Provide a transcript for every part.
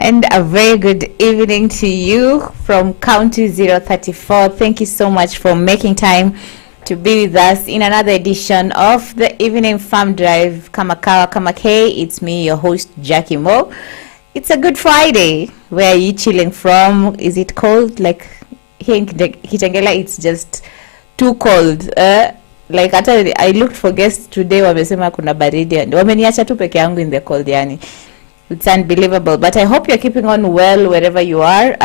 And a very good evening to you from County 034. Thank you so much for making time to be with us in another edition of the Evening Farm Drive. Kamakawa Kamake, it's me, your host, Jackie Mo. It's a good Friday. Where are you chilling from? Is it cold? Like here in Kitengela, it's just too cold. Like I looked for guests today, wamesema kuna baridi. Wameniacha tu peke yangu in the cold yani. It's unbelievable, but I hope you're keeping on well wherever you are.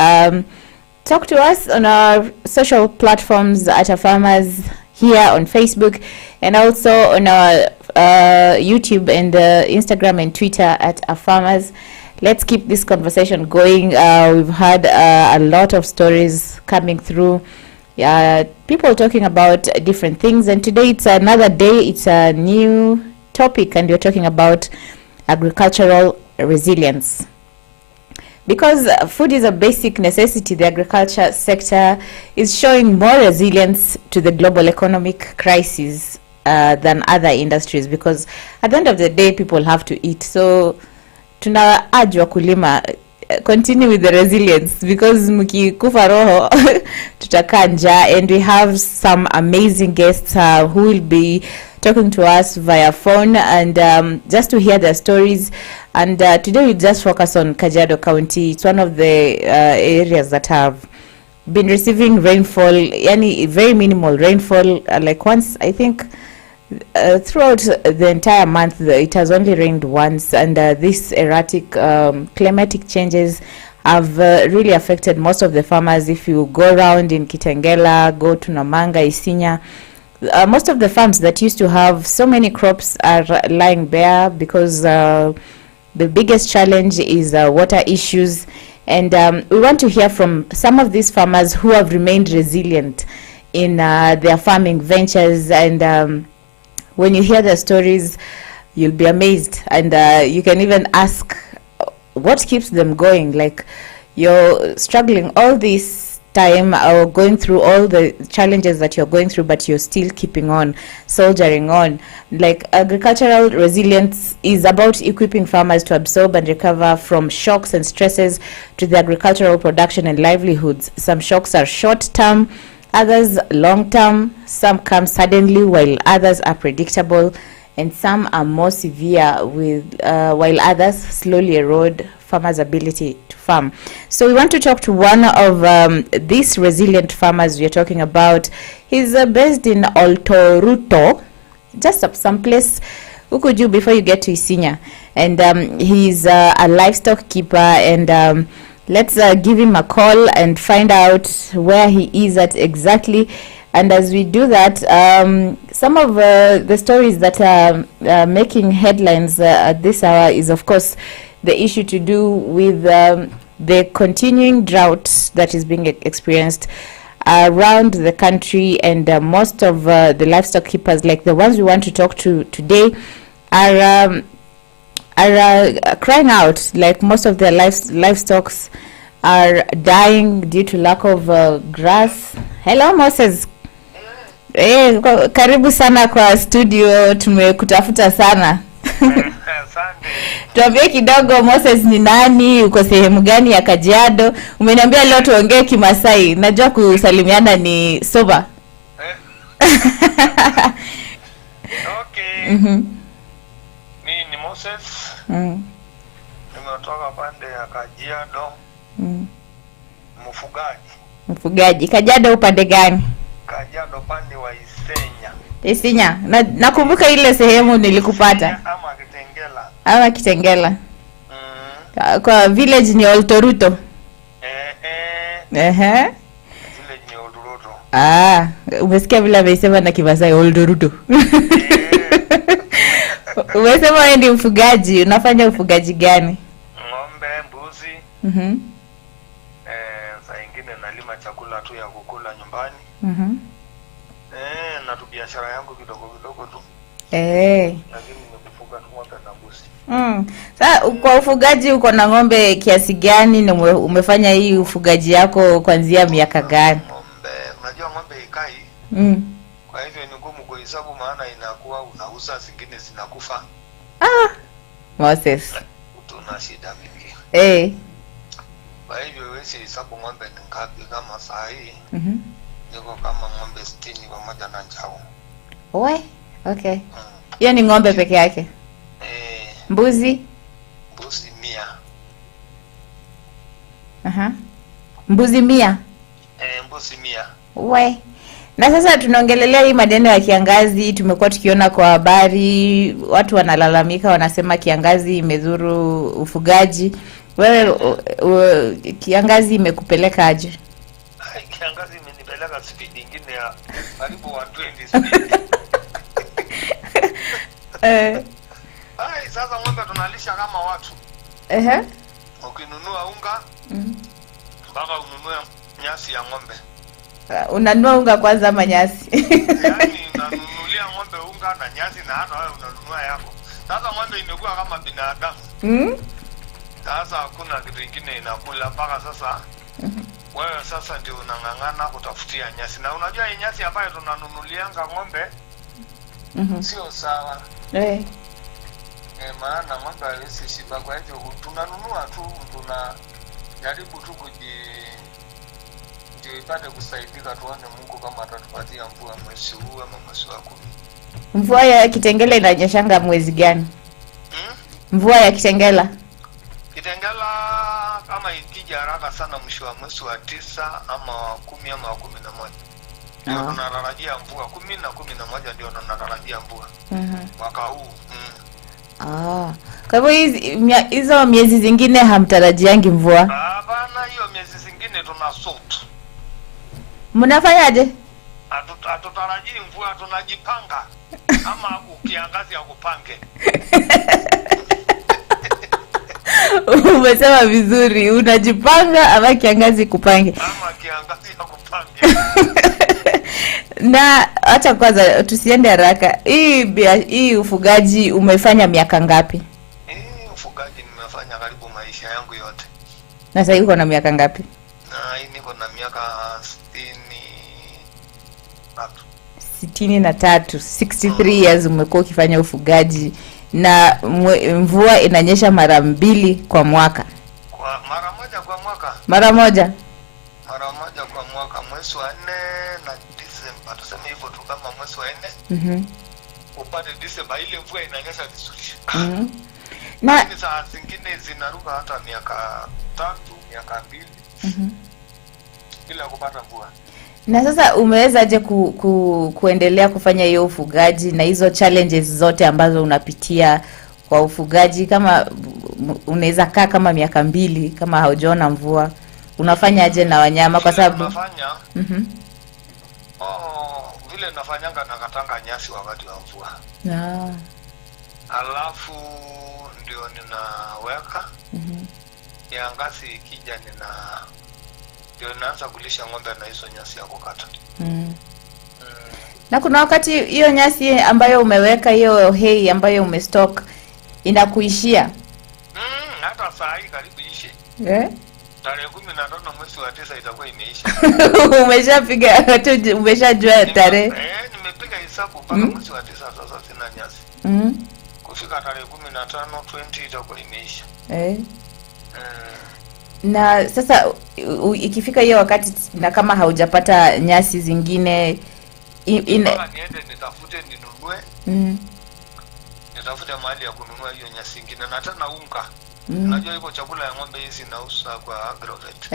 Talk to us on our social platforms at Afarmers here on Facebook, and also on our YouTube and Instagram and Twitter at Afarmers. Let's keep this conversation going. We've had a lot of stories coming through. People talking about different things, and today it's another day. It's a new topic, and we're talking about agricultural resilience. Because food is a basic necessity, the agriculture sector is showing more resilience to the global economic crisis than other industries, because at the end of the day people have to eat. So tuna urge wakulima continue with the resilience, because mkikufa roho tutakaa njaa. And we have some amazing guests who will be talking to us via phone, and just to hear their stories. And today we just focus on Kajiado County. It's one of the areas that have been receiving rainfall, yani very minimal rainfall. Like once, I think, throughout the entire month, it has only rained once. And these erratic climatic changes have really affected most of the farmers. If you go around in Kitengela, go to Namanga, Isinya, most of the farms that used to have so many crops are lying bare, because the biggest challenge is water issues. And we want to hear from some of these farmers who have remained resilient in their farming ventures. And when you hear their stories, you'll be amazed. And you can even ask what keeps them going. Like, you're struggling all this time or going through all the challenges that you're going through, but you're still keeping on, soldiering on. Like, agricultural resilience is about equipping farmers to absorb and recover from shocks and stresses to the agricultural production and livelihoods. Some shocks are short-term, others long-term. Some come suddenly, while others are predictable, and some are more severe, with while others slowly erode farmers' ability to farm. So we want to talk to one of these resilient farmers we're talking about. He's based in Oltoruto, just up someplace huku juu before you get to Isinya. And he's a livestock keeper. And let's give him a call and find out where he is at exactly. And as we do that, some of the stories that are making headlines at this hour is, of course, the issue to do with the continuing drought that is being experienced around the country. And most of the livestock keepers, like the ones we want to talk to today, are crying out. Like, most of their livestock are dying due to lack of grass. Hello, Moses. Karibu sana kwa studio, tumekutafuta sana. Tuambie kidogo, Moses ni nani, uko sehemu gani ya Kajiado? Umeniambia leo tuongee Kimasai. Najua kusalimiana ni soba. Okay. Mimi ni Moses. Nimetoka pande ya Kajiado. Mfugaji. Kajiado upande gani? Kajiado pande wa Isinya. Isinya. Nakumbuka ile sehemu nilikupata. Ama Kitengela. Kwa village ni Oltoruto. Village ni Oltoruto. Umesikia vile amesema na Kimasai Oltoruto. Umesema wewe ni mfugaji, unafanya ufugaji gani? Ng'ombe, mbuzi. Saa nyingine nalima chakula tu ya kukula nyumbani. Na tu biashara yangu kidogo tu. Lakini nimekufuga ng'ombe na mbuzi. Sasa kwa ufugaji uko na ng'ombe kiasi gani, na umefanya hii ufugaji yako kuanzia miaka gani? Ng'ombe, unajua ng'ombe ikai. Kwa hivyo ni ngumu kuhesabu, maana inakuwa unauza, zingine zinakufa. Moses. Tuna shida mingi. Kwa hivyo wewe hesabu ng'ombe ni ngapi kama saa hii? Niko kama ng'ombe 60 pamoja na njao. Okay. Hiyo ni ng'ombe peke yake? Mbuzi? Mbuzi 100. Mbuzi 100? Mbuzi 100. Na sasa tunaongelelea hii maneno ya kiangazi. Tumekuwa tukiona kwa habari watu wanalalamika, wanasema kiangazi imedhuru ufugaji. Wewe kiangazi imekupeleka aje? Kiangazi imenipeleka speed nyingine ya karibu 120 speed. Sasa ng'ombe tunalisha kama watu. Ukinunua unga mpaka ununue nyasi ya ng'ombe. Unanunua unga kwanza ama nyasi? Yaani unanunulia ng'ombe unga na nyasi na hata wewe unanunua yako. Sasa ng'ombe imekuwa kama binadamu. Sasa hakuna kitu kingine inakula mpaka sasa. Wewe sasa ndio unang'ang'ana kutafutia nyasi. Na unajua hii nyasi ambayo tunanunulianga ng'ombe sio sawa. Maana ng'ombe hawezi shiba, kwa hivyo tunanunua tu, tunajaribu tu ipate kusaidika, tuone Mungu kama atatupatia mvua mwezi huu ama mwezi wa 10. Mvua ya Kitengela inanyeshanga mwezi gani? Mvua ya Kitengela kama ikija haraka sana mwisho wa mwezi wa 9 ama wa 10 ama wa 11. Ndio tunatarajia mvua 10 na 11 ndio tunatarajia mvua. Mwaka huu. Kwa hivyo hizo miezi zingine hamtarajiangi mvua? Hapana, hiyo miezi zingine tuna sort. Mnafanyaje? Hatutarajii mvua, tunajipanga. Ama ukiangazi akupange. Umesema vizuri, unajipanga ama kiangazi kupange? Ama kiangazi akupange. Na acha kwanza tusiende haraka. Hii ufugaji umefanya miaka ngapi? Ufugaji nimefanya karibu maisha yangu yote. Na sasa uko na miaka ngapi? Niko na miaka 63. 63 years umekuwa ukifanya ufugaji, na mvua inanyesha mara 2 kwa mwaka. Mara moja kwa mwaka? Mara moja kwa mwaka, mwezi wa 4 na Disemba. Tuseme hivyo tu, kama mwezi wa 4 upate Disemba ile mvua inanyesha vizuri. Na saa zingine zinaruka hata miaka 3, miaka 2 bila kupata mvua. Na sasa umewezaje kuendelea kufanya hiyo ufugaji na hizo challenges zote ambazo unapitia kwa ufugaji? Kama unaweza kaa kama miaka 2 kama haujaona mvua, unafanya aje na wanyama? Kwa sababu vile nafanyanga nakatanga nyasi wakati wa mvua. Alafu ndio ninaweka kiangazi ikija ndio naanza kulisha ng'ombe na hizo nyasi ya kukata. Na kuna wakati hiyo nyasi ambayo umeweka, hiyo hay ambayo umestock inakuishia? Hata saa hii karibu ishe. Tarehe 15 mwezi wa 9 itakuwa imeisha. Umeshapiga umeshajua tarehe? Nimepiga hesabu mpaka mwezi wa 9 sasa sina nyasi. Kufika tarehe 15 20 itakuwa imeisha. Na sasa ikifika hiyo wakati, na kama haujapata nyasi zingine niende nitafute ninunue. Nitafute mahali ya kununua hiyo nyasi zingine na tena unga. Unajua hivyo chakula ya ng'ombe hizi nauza kwa agrovet.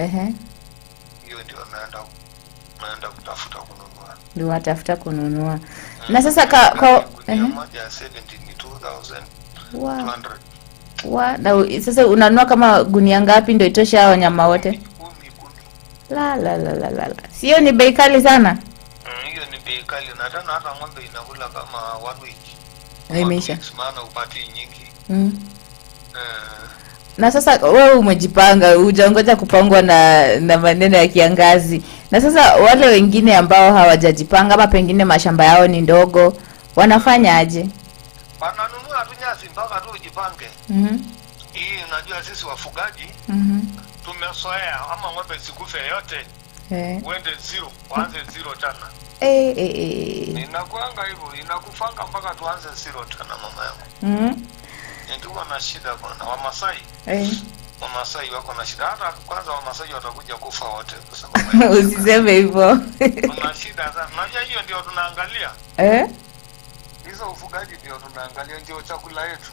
Hiyo ndio naenda kutafuta kununua. Ndio watafuta kununua. Na sasa moja 72,200. Na sasa unanunua kama gunia ngapi ndio itosha wanyama wote? 10. La. Sio ni bei kali sana? Hiyo ni bei kali, na tena hata ng'ombe inakula kama 1 week. Imeisha. Maana upati nyingi. Na sasa wewe umejipanga, hujangoja kupangwa na maneno ya kiangazi. Na sasa wale wengine ambao hawajajipanga ama pengine mashamba yao ni ndogo, wanafanya aje? Wananunua tu nyasi mpaka tu ujipange. Hii unajua sisi wafugaji tumezoea, ama ng'ombe sikufe yote uende 0, uanze 0 tena. Inakuanga hivyo, inakufanga mpaka tuanze 0 tena mama yangu. Ndio na shida bwana. Wamasai Wamasai wako na shida. Hata kwanza Wamasai watakuja kufa wote kwa sababu usiseme hivyo. kuna shida sana. Unajua hiyo ndio tunaangalia. Hizo ufugaji ndio tunaangalia, ndio chakula yetu.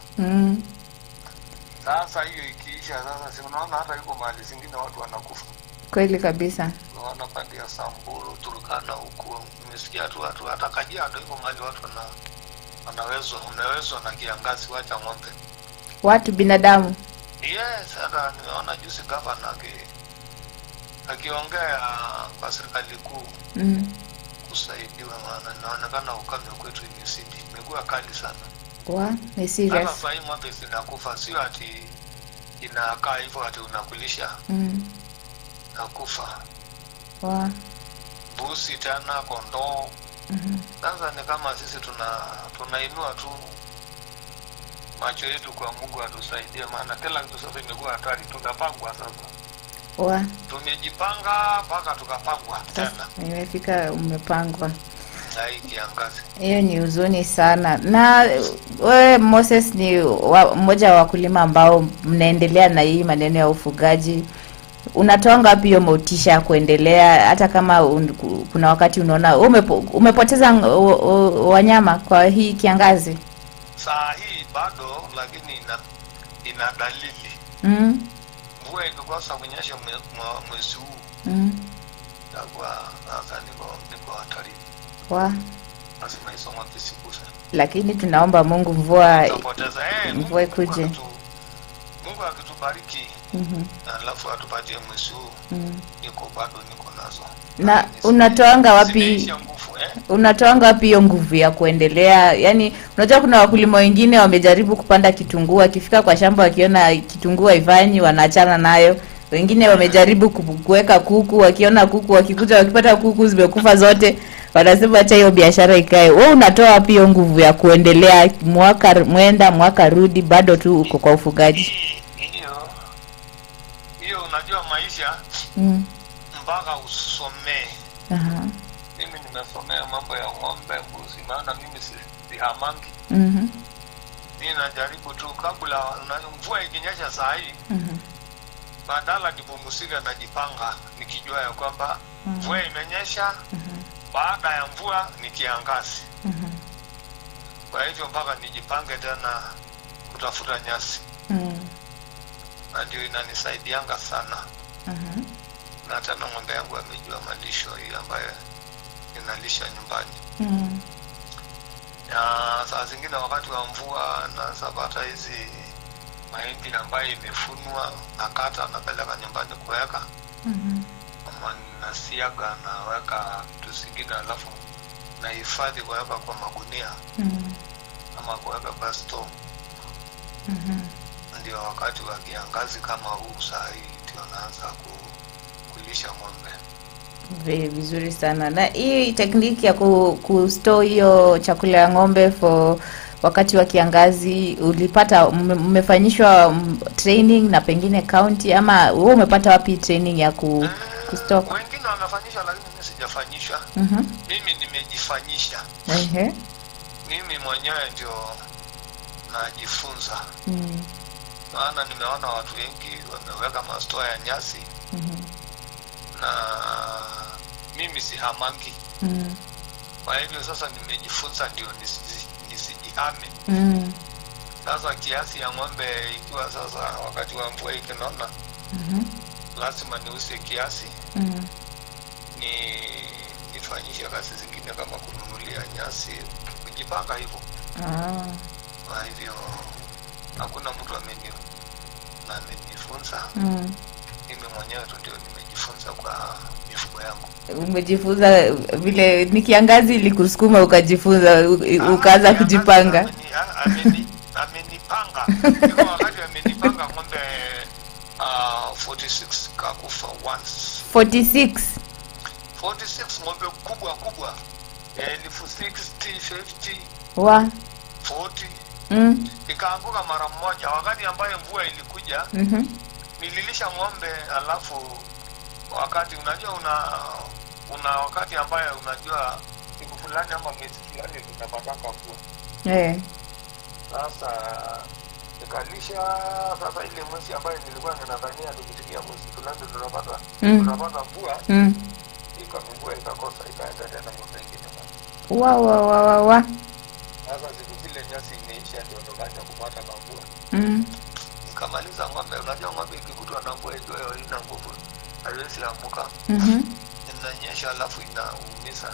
Sasa hiyo ikiisha, sasa si unaona hata yuko mahali zingine watu wanakufa. Kweli kabisa. Unaona pande ya Samburu, Turkana huko, nimesikia tu watu hata Kajiado yuko mahali watu unawezwa na kiangazi, wacha ng'ombe. Watu binadamu. Yes, hata nimeona juzi gavana akiongea kwa serikali kuu kusaidiwa, maana inaonekana ukame kwetu imekuwa kali sana. Ni serious. Sasa hii ng'ombe zinakufa, sio ati inakaa hivyo ati unakulisha. Nakufa. Busi tena, kondoo. Sasa ni kama sisi tunainua tu macho yetu kwa Mungu atusaidie, maana kila kitu sasa imekuwa hatari. Tunapangwa sasa. Tumejipanga mpaka tukapangwa tena. Imefika umepangwa. Na kiangazi. Hiyo ni huzuni sana. Na wewe Moses ni mmoja wa wakulima ambao mnaendelea na hii maneno ya ufugaji. Unatoa ngapi hiyo motisha ya kuendelea, hata kama kuna wakati unaona umepoteza wanyama kwa hii kiangazi? Saa hii bado, lakini ina dalili. Mvua ikikosa kunyesha mwezi huu. Kwa sasa niko hatari. Lazima isoma kisikuse. Lakini tunaomba Mungu mvua ikuje. Mungu akitubariki. Alafu atupatie mwezi huu. Niko nazo. Na unatoanga wapi hiyo nguvu ya kuendelea? Yaani unajua kuna wakulima wengine wamejaribu kupanda kitunguu, akifika kwa shamba wakiona kitunguu haifanyi wanaachana nayo. Wengine wamejaribu kuweka kuku, wakiona kuku wakikuja wakipata kuku zimekufa zote, wanasema acha hiyo biashara ikae. Wewe unatoa wapi hiyo nguvu ya kuendelea, mwaka rudi bado tu uko kwa ufugaji? Hiyo unajua maisha mpaka usomee. Mimi nimesomea mambo ya ng'ombe, mbuzi, maana mimi si hamangi. Mimi najaribu tu kabla mvua ikinyesha saa hii. Badala nipumzike najipanga nikijua ya kwamba mvua imenyesha, baada ya mvua ni kiangazi. Kwa hivyo mpaka nijipange tena kutafuta nyasi. Na ndio inanisaidianga sana. Na tena ng'ombe yangu amejua malisho hii ambayo inalisha nyumbani. Saa zingine wakati wa mvua na sabata hizi mahindi ambayo imefunwa nakata napeleka nyumbani kuweka. Ama nasiaga naweka vitu zingine, alafu nahifadhi kuweka kwa magunia. Ama kuweka kwa store. Ndio wakati wa kiangazi kama huu saa hii ndio naanza kulisha ng'ombe. Vizuri sana. Na hii tekniki ya kustore hiyo chakula ya ng'ombe for wakati wa kiangazi ulipata mmefanyishwa training na pengine county, ama wewe umepata wapi training ya kustore? Wengine wanafanyisha lakini mimi sijafanyisha. Mimi nimejifanyisha. Mimi mwenyewe ndio najifunza. Maana nimeona watu wengi wameweka mastore ya nyasi. Na mimi si hamangi. Kwa hivyo sasa nimejifunza ndio nisijihame. Sasa kiasi ya ng'ombe ikiwa sasa wakati wa mvua ikinona, lazima niuse kiasi. Nifanyishe kazi zingine kama kununulia nyasi, kujipanga hivyo. Kwa hivyo hakuna mtu amenifunza. Mimi mwenyewe tu ndio nimejifunza kwa mifugo yangu. Umejifunza vile ni kiangazi ilikusukuma ukajifunza ukaanza kujipanga. Amenipanga. Kwa wakati amenipanga ng'ombe 46 kakufa once. 46 ng'ombe kubwa. 60, 50. 40. Ikaanguka mara moja wakati ambaye mvua ilikuja. Nililisha ng'ombe, alafu wakati unajua una wakati ambaye unajua siku fulani ama mwezi fulani tunapata mvua. Sasa nikalisha. Sasa ile mwezi ambayo nilikuwa ninadhania tukitikia mwezi fulani tunapata mvua, mvua ikakosa, ikaenda tena mwaka ingine. Wa. Sasa siku zile nyasi imeisha, ndio ndokaja kupata mvua. Nikamaliza ng'ombe. Unajua ng'ombe ikikutwa na mvua hiyo ina nguvu, haiwezi amuka. Inanyesha alafu inaumiza,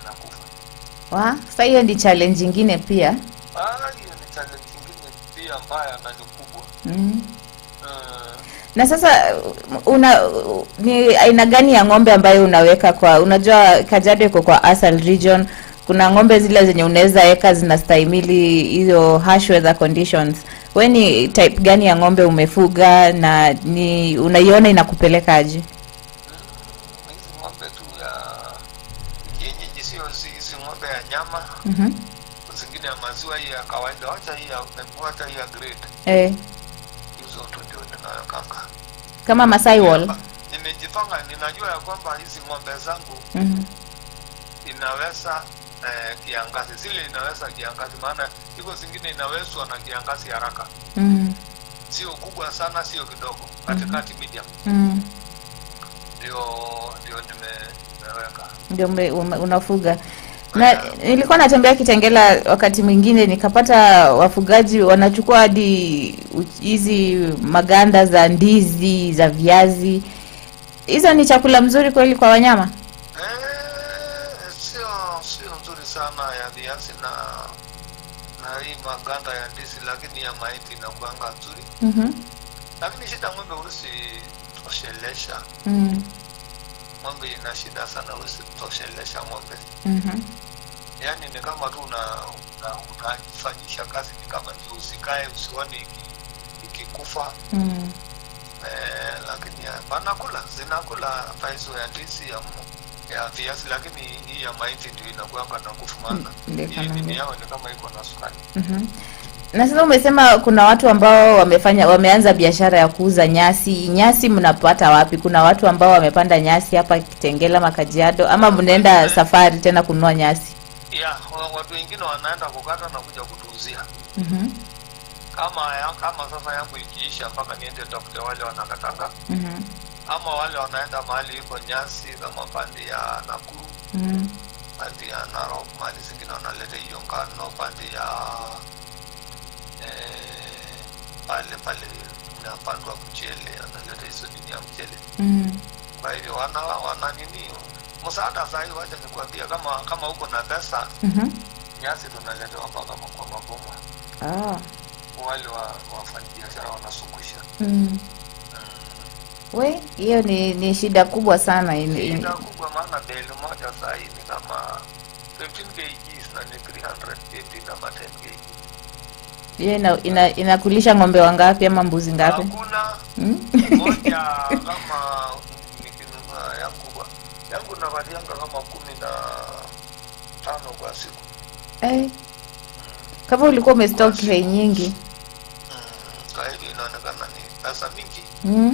inakufa. Sasa hiyo ni challenge nyingine pia. Hiyo ni challenge nyingine pia mbaya na ni kubwa. Na sasa ni aina gani ya ng'ombe ambayo unaweka kwa, unajua Kajiado iko kwa Asal region, kuna ng'ombe zile zenye unaweza weka zinastahimili hizo harsh weather conditions. Wewe ni type gani ya ng'ombe umefuga na ni unaiona inakupeleka aje? Hizi ng'ombe tu ya kienyeji, sio hizi ng'ombe ya nyama. Zingine ya maziwa hii ya kawaida, acha hii ya grade. Hizo tu ndio ninayokanga. Kama Masai Wall. Nimejipanga, ninajua ya kwamba hizi ng'ombe zangu inaweza kiangazi, zile inaweza kiangazi, maana iko zingine inawezwa na kiangazi haraka. Sio kubwa sana, sio kidogo, katikati medium. Ndio nimeweka. Ndio unafuga. Na nilikuwa natembea Kitengela wakati mwingine nikapata wafugaji wanachukua hadi hizi maganda za ndizi, za viazi. Hizo ni chakula mzuri kweli kwa wanyama? Sio nzuri sana ya viazi na hii maganda ya ndizi, lakini ya mahindi inakuanga nzuri. Lakini shida ng'ombe usitoshelesha. Ng'ombe ina shida sana, usitoshelesha ng'ombe. Yaani ni kama tu unafanyisha kazi, ni kama ndio usikae usione ikikufa. Lakini zinakula paiso ya ndizi ya viazi, lakini hii ya mahindi ndio inakuanga na nguvu, maana hii yao ni kama iko na sukari. Na sasa umesema kuna watu ambao wameanza biashara ya kuuza nyasi. Nyasi mnapata wapi? Kuna watu ambao wamepanda nyasi hapa Kitengela, Makajiado, ama mnaenda safari tena kununua nyasi? Watu wengine wanaenda kukata na kuja kutuuzia. Kama sasa yangu ikiisha mpaka niende tafute wale wanakatanga. Ama wale wanaenda mahali iko nyasi kama pande ya Nakuru, pande ya Narok, mahali zingine wanaleta hiyo ngano, pande ya pale inapandwa mchele, analeta hizo nini ya mchele. Kwa hivyo wana nini msaada sasa hivi. Wacha nikwambia, kama uko na pesa, nyasi tunaletewa mpaka kwa maboma. Wale wafanyabiashara wanasungusha. Hiyo ni shida kubwa sana. Shida kubwa, maana bale moja sasa hivi kama 15 kg na ni 380 kama 10 kg. Yeye inakulisha ng'ombe wangapi ama mbuzi ngapi? Hakuna moja kama nikinunua yangu navalianga kama 15 kwa siku. Kama ulikuwa umestock nyingi. Kwa hivyo inaonekana ni pesa mingi.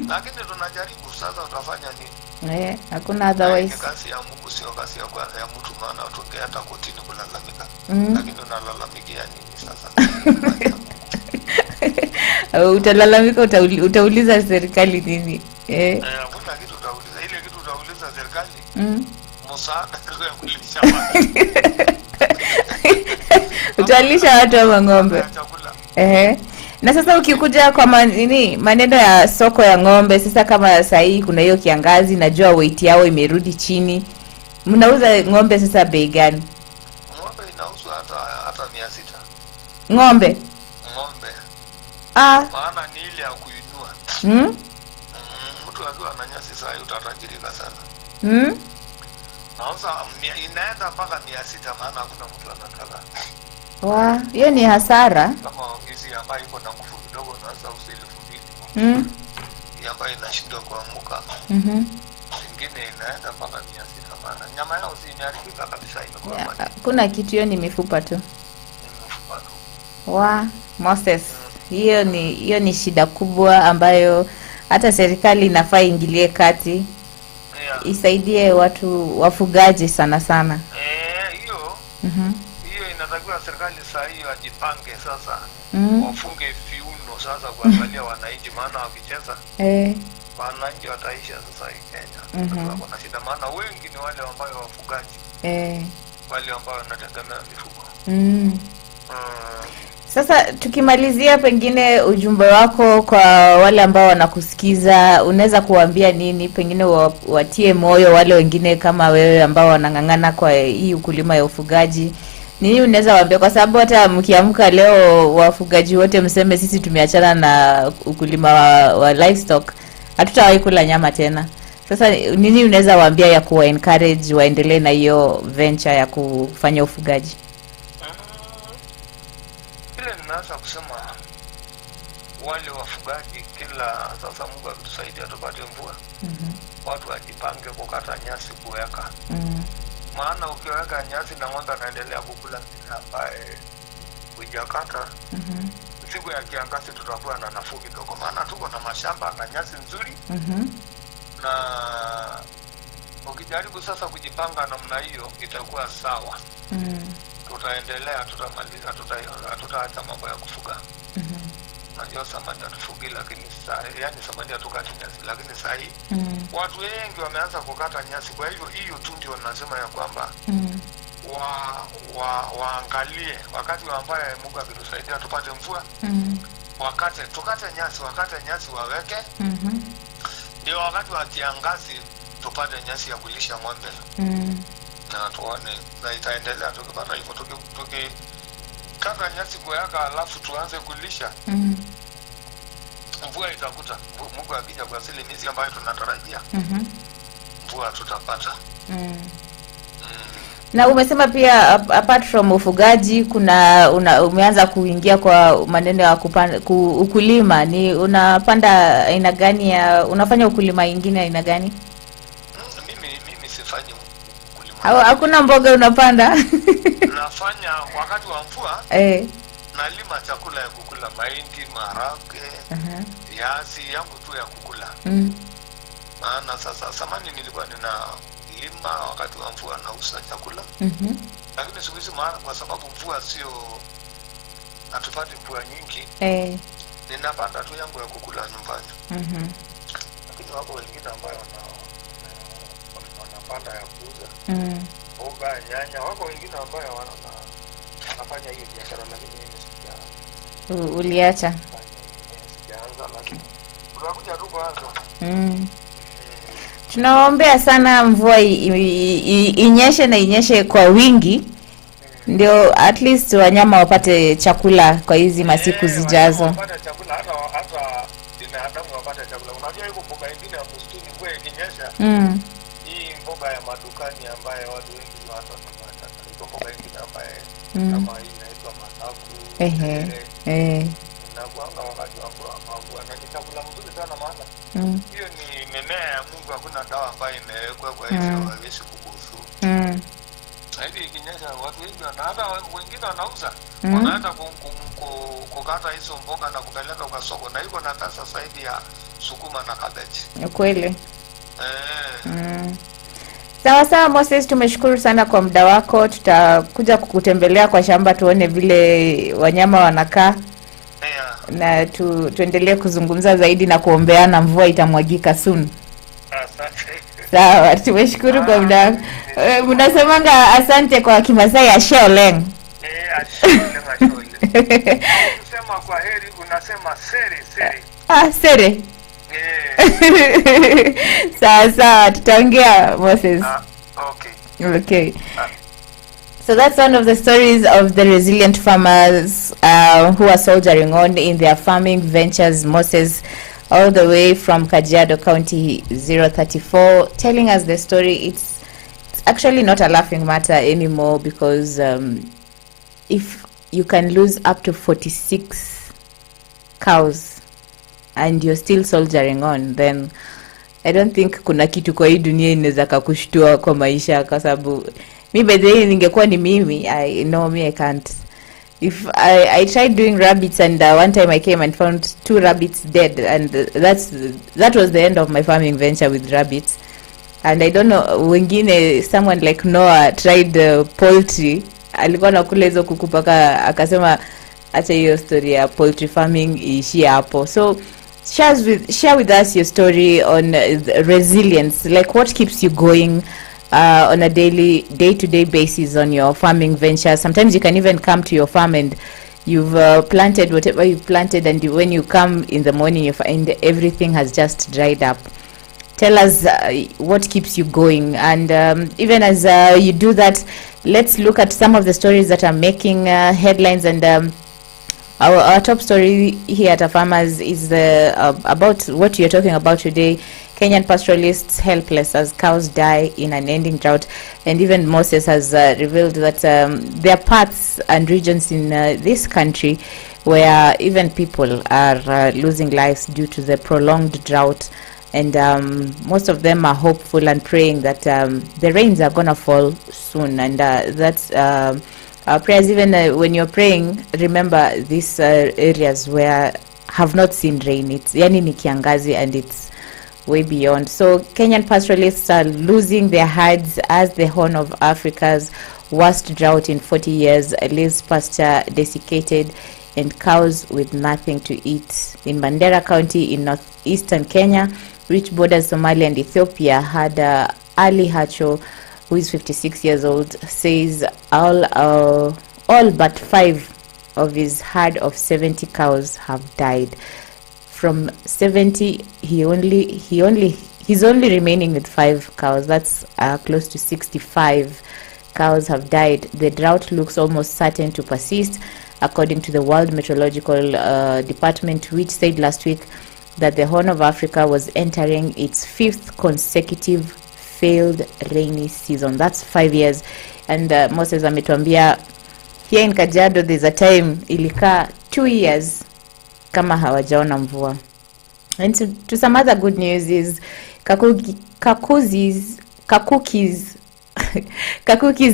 Lakini tunajaribu sasa, utafanya nini? Hakuna otherwise. Kazi ya Mungu sio kazi ya kwanza ya mtu, maana utokea hata kotini kulalamika. Lakini unalalamikia nini sasa? Utalalamika, utauliza serikali nini? Hakuna kitu utauliza. Ile kitu utauliza serikali, msaada ya kulisha watu. Utalisha watu wa ng'ombe. Na sasa ukikuja kwa maneno ya soko ya ng'ombe, sasa kama sasa hii kuna hiyo kiangazi, najua weight yao imerudi chini. Mnauza ng'ombe sasa bei gani? Ng'ombe inauzwa hata 600. Ng'ombe. Maana ni ile ya kuinua. Mtu akiwa na nyasi sasa utatajirika sana. Nauza inaenda mpaka 600, maana hakuna mtu anataka. Hiyo ni hasara. Kama hizi ambayo iko na nguvu kidogo unaweza uza 2000. Ambayo inashindwa kuamuka. Zingine inaenda mpaka 600, maana nyama yao si imeharibika kabisa, imekuwa. Kuna kitu, hiyo ni mifupa tu. Moses, hiyo ni shida kubwa ambayo hata serikali inafaa ingilie kati. Isaidie watu wafugaji sana sana. Hiyo inatakiwa serikali saa hiyo ajipange sasa. Wafunge viuno sasa kuangalia wananchi, maana wakicheza wananchi wataisha sasa hii Kenya. Kuna shida, maana wengi ni wale ambao wafugaji, wale ambao wanategemea mifugo. Sasa tukimalizia, pengine ujumbe wako kwa wale ambao wanakusikiza, unaweza kuambia nini? Pengine watie moyo wale wengine kama wewe ambao wanang'ang'ana kwa hii ukulima ya ufugaji. Nini unaweza waambia? Kwa sababu hata mkiamka leo wafugaji wote mseme sisi tumeachana na ukulima wa livestock, hatutawahi kula nyama tena. Sasa nini unaweza waambia ya kuwa encourage waendelee na hiyo venture ya kufanya ufugaji? Nasa kusema wale wafugaji, kila sasa Mungu akitusaidia tupate mvua, watu wajipange kukata nyasi kuweka. Maana ukiweka nyasi na ng'ombe anaendelea kukula ambaye hujakata, siku ya kiangazi tutakuwa na nafuu kidogo, maana tuko na mashamba na nyasi nzuri. Na ukijaribu sasa kujipanga namna hiyo itakuwa sawa. Tutaendelea, tutamaliza, tutaacha mambo ya kufuga. Najua samadi atufugi, lakini yani samadi atukati nyasi, lakini sahi watu wengi wameanza kukata nyasi. Kwa hivyo hiyo tu ndio nasema ya kwamba waangalie wakati ambaye Mungu akitusaidia tupate mvua, tukate nyasi waweke, ndio wakati wa kiangazi tupate nyasi ya kulisha ng'ombe. Na tuone na itaendelea tukipata hivyo, tukikata nyasi kuweka alafu tuanze kulisha, mvua itakuta. Mungu akija kwa asilimia ambayo tunatarajia, mvua tutapata. Na umesema pia apart from ufugaji umeanza kuingia kwa maneno ya ukulima. Ni unapanda aina gani unafanya ukulima ingine aina gani? Mimi sifanyi ukulima. Hakuna mboga unapanda? Nafanya wakati wa mvua. Nalima chakula ya kukula, mahindi, maharage, viazi yangu tu ya kukula. Maana sasa zamani nilikuwa lima wakati wa mvua nauza chakula. Lakini siku hizi kwa sababu mvua sio, hatupati mvua nyingi, ninapanda tu yangu ya kukula nyumbani. Lakini wako wengine ambao wanapanda ya kuuza, mboga, nyanya. Wako wengine ambao wanafanya hiyo biashara, lakini mimi uliacha. Sijaanza, lakini tunakuja tu kwanza. Tunaombea sana mvua inyeshe kwa wingi, ndio at least wanyama wapate chakula kwa hizi masiku zijazo. Wapate chakula, hata binadamu wapate chakula. Unajua hiyo mboga nyingine ya msituni mvua ikinyesha, hii mboga ya madukani ambaye watu wengi wanataka, hiyo mboga nyingine ambaye kama hii inaitwa managu. Na kuanga wakati wa mvua na ni chakula mzuri sana, maana hiyo ni mimea ya Mungu, hakuna dawa ambayo imewekwa, kwa hivyo haiwezi kukuhusu. Hivi ikinyesha watu wengi na hata wengine wanauza, wanaenda kukata hizo mboga na kupeleka kwa soko, na iko na pesa zaidi ya sukuma na cabbage. Ni kweli. Sawa Moses, tumeshukuru sana kwa muda wako. Tutakuja kukutembelea kwa shamba tuone vile wanyama wanakaa. Na tuendelee kuzungumza zaidi na kuombeana mvua itamwagika soon. Asante. Sawa, tumeshukuru kwa muda. Mnasemanga asante kwa Kimasai asholeng. Asholeng. Unasema kwa heri, unasema sere. Sere. Sawa, tutaongea Moses. Okay. So that's one of the stories of the resilient farmers who are soldiering on in their farming ventures. Moses, all the way from Kajiado County 034, telling us the story. It's actually not a laughing matter anymore, because if you can lose up to 46 cows and you're still soldiering on, then I don't think kuna kitu kwa hii dunia inaweza kukushtua kwa maisha, kwa sababu by the way ningekuwa ni mimi, I can't. If I tried doing rabbits, and one time I came and found 2 rabbits dead, and that was the end of my farming venture with rabbits. And I don't know, wengine, someone like Noah tried poultry, alikuwa nakula hizo kuku paka akasema acha hiyo story ya poultry farming iishie hapo. So share with us your story on resilience, like what keeps you going on a day-to-day basis on your farming venture. Sometimes you can even come to your farm and you've planted whatever you've planted, and when you come in the morning you find everything has just dried up. Tell us what keeps you going, and even as you do that, let's look at some of the stories that are making headlines. And our top story here at Afarmers is about what you're talking about today. Kenyan pastoralists helpless as cows die in an ending drought. And even Moses has revealed that there are parts and regions in this country where even people are losing lives due to the prolonged drought. And most of them are hopeful and praying that the rains are going to fall soon. And that's our prayers. Even when you're praying, remember these areas where have not seen rain. It's yani ni kiangazi, and it's way beyond. So Kenyan pastoralists are losing their herds as the Horn of Africa's worst drought in 40 years leaves pasture desiccated and cows with nothing to eat. In Mandera County in northeastern Kenya, which borders Somalia and Ethiopia, had Ali Hacho, who is 56 years old, says all but 5 of his herd of 70 cows have died. From 70, he's only remaining with 5 cows. That's close to 65 cows have died. The drought looks almost certain to persist, according to the World Meteorological Department, which said last week that the Horn of Africa was entering its 5th consecutive failed rainy season. That's 5 years. And Moses ametuambia here in Kajiado there's a time ilikaa 2 years kama hawajaona mvua. And to some other good news is Kakuki's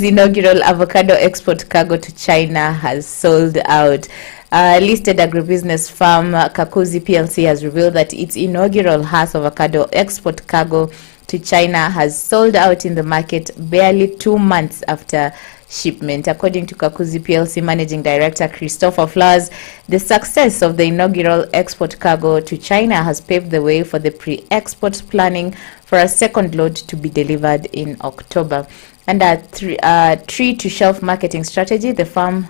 inaugural avocado export cargo to China has sold out. Listed agribusiness firm Kakuzi PLC has revealed that its inaugural Hass avocado export cargo to China has sold out in the market barely 2 months after shipment. According to Kakuzi PLC Managing Director Christopher Flowers, the success of the inaugural export cargo to China has paved the way for the pre-export planning for a second load to be delivered in October. Under tree-to-shelf marketing strategy, the firm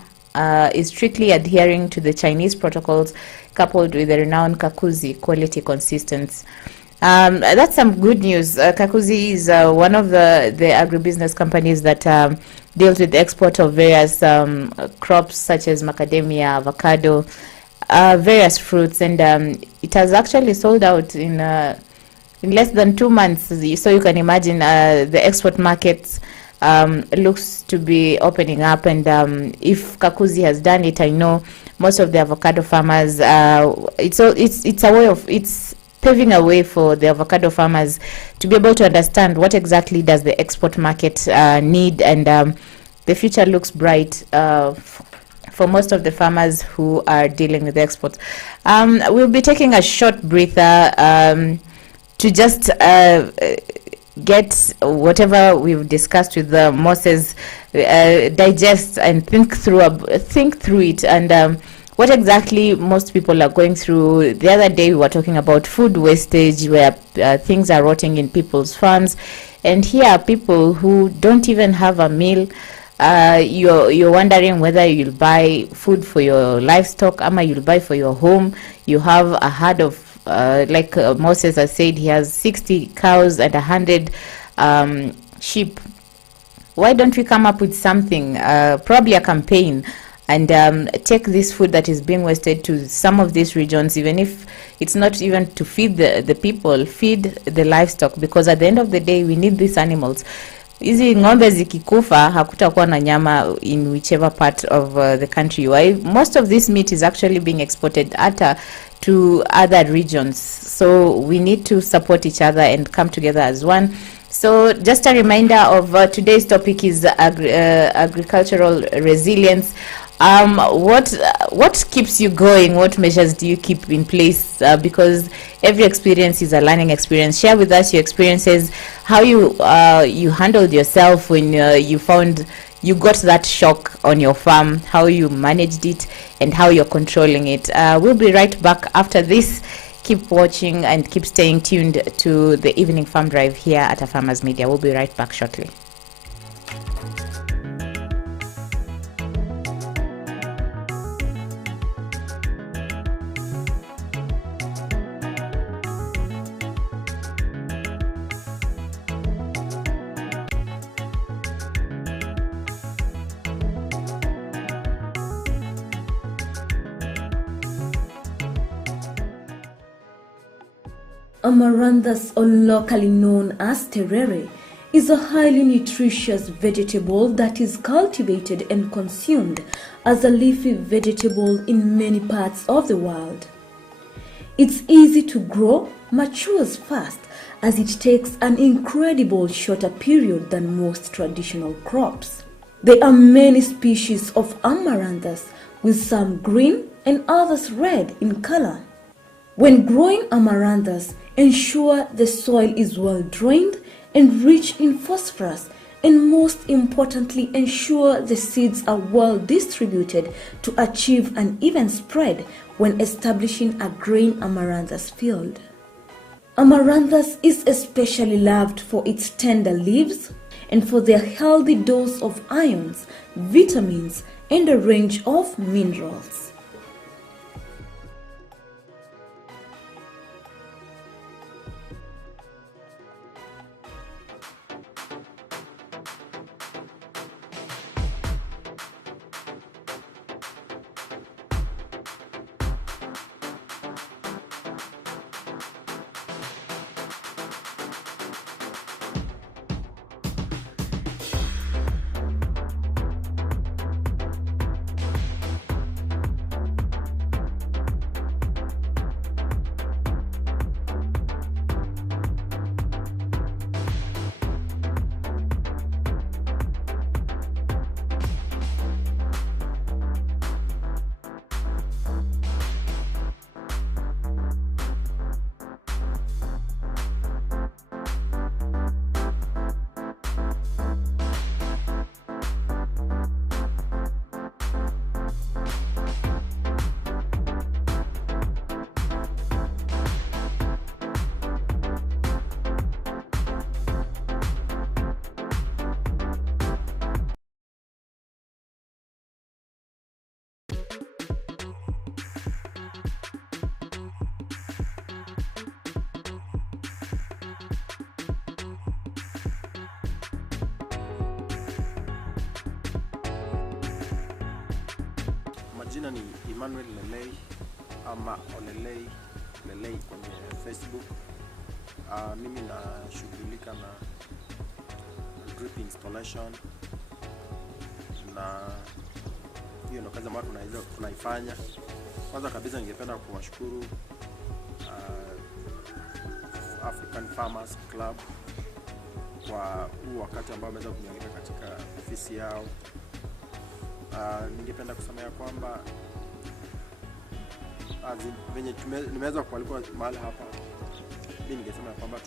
is strictly adhering to the Chinese protocols, coupled with the renowned Kakuzi quality consistency. That's some good news. Kakuzi is one of the agribusiness companies that deals with the export of various crops such as macadamia, avocado, various fruits, and it has actually sold out in less than 2 months. So you can imagine the export markets looks to be opening up, and if Kakuzi has done it, I know most of the avocado farmers. It's paving a way for the avocado farmers to be able to understand what exactly does the export market need, and the future looks bright for most of the farmers who are dealing with exports. We'll be taking a short breather to just get whatever we've discussed with Moses, digest and think through it, and what exactly most people are going through. The other day we were talking about food wastage, where things are rotting in people's farms, and here are people who don't even have a meal. You're wondering whether you'll buy food for your livestock, or you'll buy for your home. You have a herd of like Moses has said, he has 60 cows and 100 sheep. Why don't we come up with something, probably a campaign, and take this food that is being wasted to some of these regions, even if it's not even to feed the people, feed the livestock, because at the end of the day we need these animals. Hizi ng'ombe zikikufa hakutakuwa na nyama in whichever part of the country. Why most of this meat is actually being exported to other regions. So we need to support each other and come together as one. So just a reminder of today's topic is agricultural resilience. What keeps you going? What measures do you keep in place? Because every experience is a learning experience. Share with us your experiences, how you handled yourself when you found you got that shock on your farm, how you managed it, and how you're controlling it. We'll be right back after this. Keep watching and keep staying tuned to the Evening Farm Drive here at Afarmers Media. We'll be right back shortly. Amaranthus, or locally known as terere, is a highly nutritious vegetable that is cultivated and consumed as a leafy vegetable in many parts of the world. It's easy to grow, matures fast, as it takes an incredible shorter period than most traditional crops. There are many species of amaranthus, with some green and others red in color. When growing amaranthus, ensure the soil is well drained and rich in phosphorus, and most importantly, ensure the seeds are well distributed to achieve an even spread when establishing a grain amaranthus field. Amaranthus is especially loved for its tender leaves and for their healthy dose of ions, vitamins, and a range of minerals. Jina ni Emmanuel Lelei ama Olelei Lelei kwenye Facebook. Mimi nashughulika na drip installation, na hiyo ndio kazi ambayo tunaifanya. Kwanza kabisa ningependa kuwashukuru African Farmers Club kwa huu wakati ambao wameweza kunialika katika ofisi yao. Ningependa kusema ya kwamba venye nimeweza kualikwa mahali hapa, mimi ningesema ya kwamba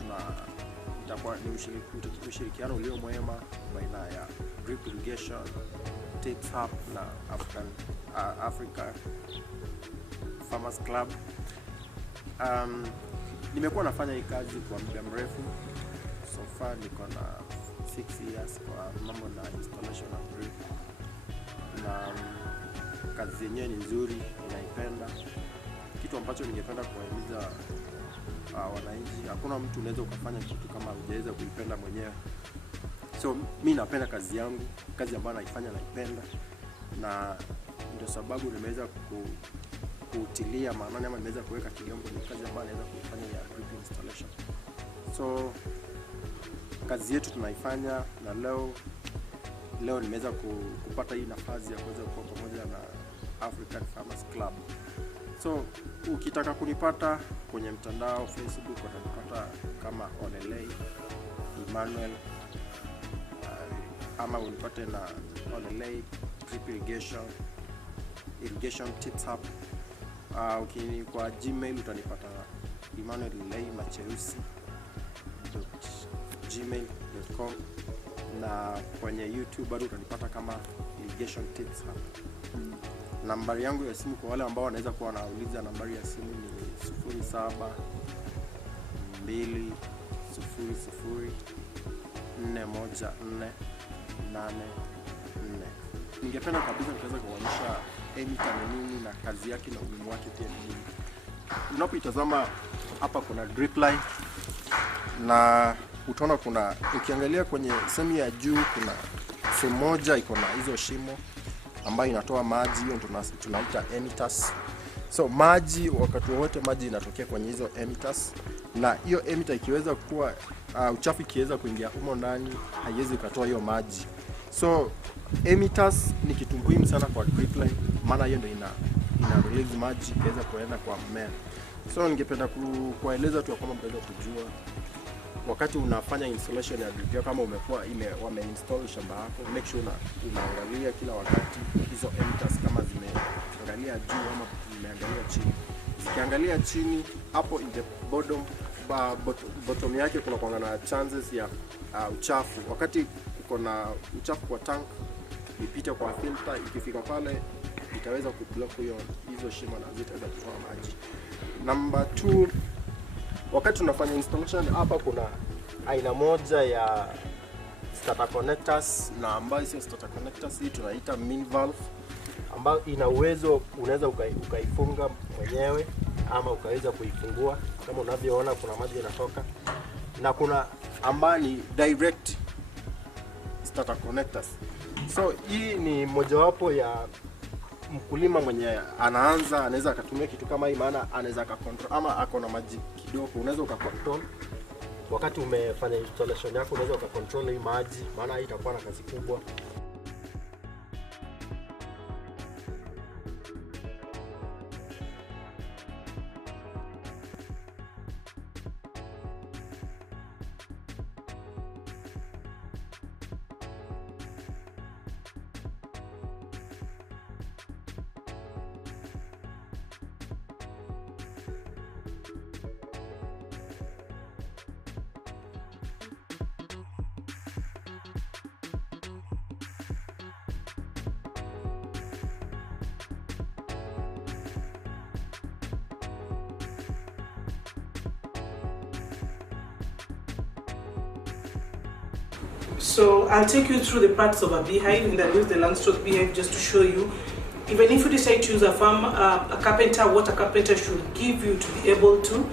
itakuwa ni ushirikiano ulio mwema baina ya drip irrigation, Tips Hub na Africa Farmers Club. Nimekuwa nafanya hii kazi kwa muda mrefu. So far niko na 6 years kwa mambo na installation of drip, na kazi yenyewe ni nzuri, ninaipenda. Kitu ambacho ningependa kuwahimiza wananchi, hakuna mtu unaweza ukafanya kitu kama hujaweza kuipenda mwenyewe. So mimi napenda kazi yangu, kazi ambayo naifanya naipenda, na ndio sababu nimeweza kutilia maana ama nimeweza kuweka kiwango kwenye kazi ambayo naweza kuifanya ya drip installation. So kazi yetu tunaifanya, na leo nimeweza kupata hii nafasi ya kuweza kuwa pamoja na African Farmers Club. So ukitaka kunipata kwenye mtandao Facebook, utanipata kama Olelei Emmanuel, ama unipate na Olelei Drip Irrigation Tips Hub. Kwa Gmail utanipata emmanuellei@gmail.com, na kwenye YouTube bado utanipata kama irrigation tips hapa. Nambari yangu ya simu kwa wale ambao wanaweza kuwa wanauliza, nambari ya simu ni 0720041484. Ningependa kabisa kuweza kuonyesha emitter ni nini na kazi yake na umuhimu wake pia ni nini. Unapoitazama hapa kuna drip line, na utaona kuna, ukiangalia kwenye sehemu ya juu kuna sehemu moja iko na hizo shimo ambayo inatoa maji, hiyo tunaita emitters. So maji, wakati wote maji inatokea kwenye hizo emitters, na hiyo emitter ikiweza kuwa uchafu ikiweza kuingia humo ndani haiwezi kutoa hiyo maji. So emitters ni kitu muhimu sana kwa drip line, maana hiyo ndio ina release maji iweza kuenda kwa mmea. So ningependa kueleza tu kwamba mtaweza kujua wakati unafanya installation ya drip, kama wameinstall shamba yako, make sure unaangalia kila wakati hizo emitters kama zimeangalia juu ama zimeangalia chini. Zikiangalia chini, hapo in the bottom yake kuna kuanga na chances ya uchafu. Wakati uko na uchafu kwa tank, ipite kwa filter, ikifika pale itaweza kublock hizo shimo na zitaweza kutoa maji. Number 2, wakati tunafanya installation hapa kuna aina moja ya starter connectors, na ambayo sio starter connectors, hii tunaita main valve, ambayo ina uwezo unaweza ukaifunga mwenyewe ama ukaweza kuifungua kama unavyoona, kuna maji yanatoka. Na kuna ambayo ni direct starter connectors. So hii ni mojawapo ya mkulima mwenye anaanza anaweza akatumia kitu kama hii, maana anaweza akacontrol, ama ako na maji kidogo, unaweza ukacontrol wakati umefanya installation yako, unaweza ukacontrol hii maji, maana itakuwa na kazi kubwa. So I'll take you through the parts of a beehive, and I'll use the Langstroth beehive just to show you. Even if you decide to use a carpenter, what a carpenter should give you to be able to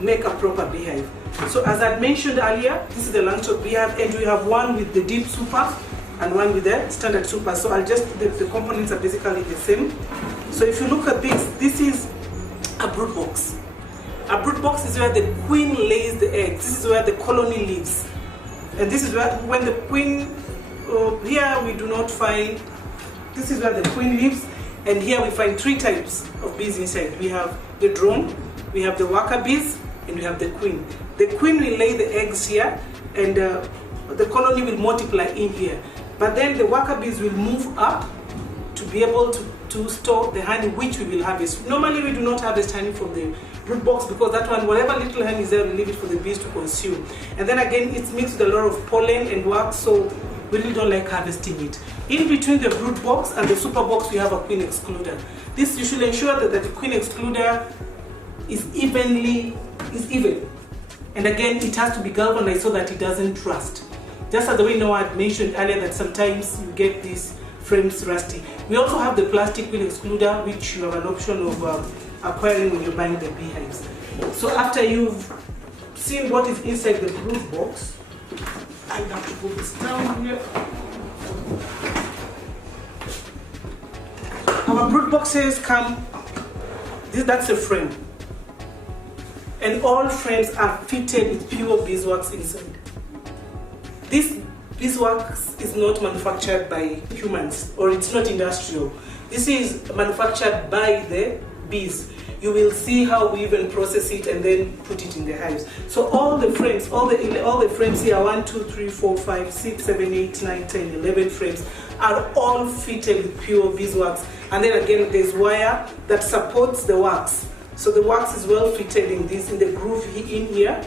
make a proper beehive. So as I mentioned earlier, this is the Langstroth beehive, and we have one with the deep super and one with the standard super. So the components are basically the same. So if you look at this is a brood box. A brood box is where the queen lays the eggs. This is where the colony lives. And this is where, when the queen, here we do not find, this is where the queen lives, and here we find 3 types of bees inside. We have the drone, we have the worker bees, and we have the queen. The queen will lay the eggs here, and the colony will multiply in here. But then the worker bees will move up to be able to store the honey, which we will harvest. Normally we do not harvest honey from the brood box, because that one, whatever little honey is there, we leave it for the bees to consume. And then again, it's mixed with a lot of pollen and wax, so we really don't like harvesting it. In between the brood box and the super box, we have a queen excluder. This, you should ensure that the queen excluder is even. And again, it has to be galvanized so that it doesn't rust. Just as the way Noah had mentioned earlier, that sometimes you get these frames rusty. We also have the plastic queen excluder, which you have an option of acquiring when you're buying the beehives. So after you've seen what is inside the brood box, I have to put this down here. Our brood boxes come, that's a frame. And all frames are fitted with pure beeswax inside. This beeswax is not manufactured by humans, or it's not industrial. This is manufactured by the bees. You will see how we even process it and then put it in the hives. So all the frames, all the frames here, 1, 2, 3, 4, 5, 6, 7, 8, 9, 10, 11 frames, are all fitted with pure beeswax. And then again, there's wire that supports the wax. So the wax is well fitted in the groove in here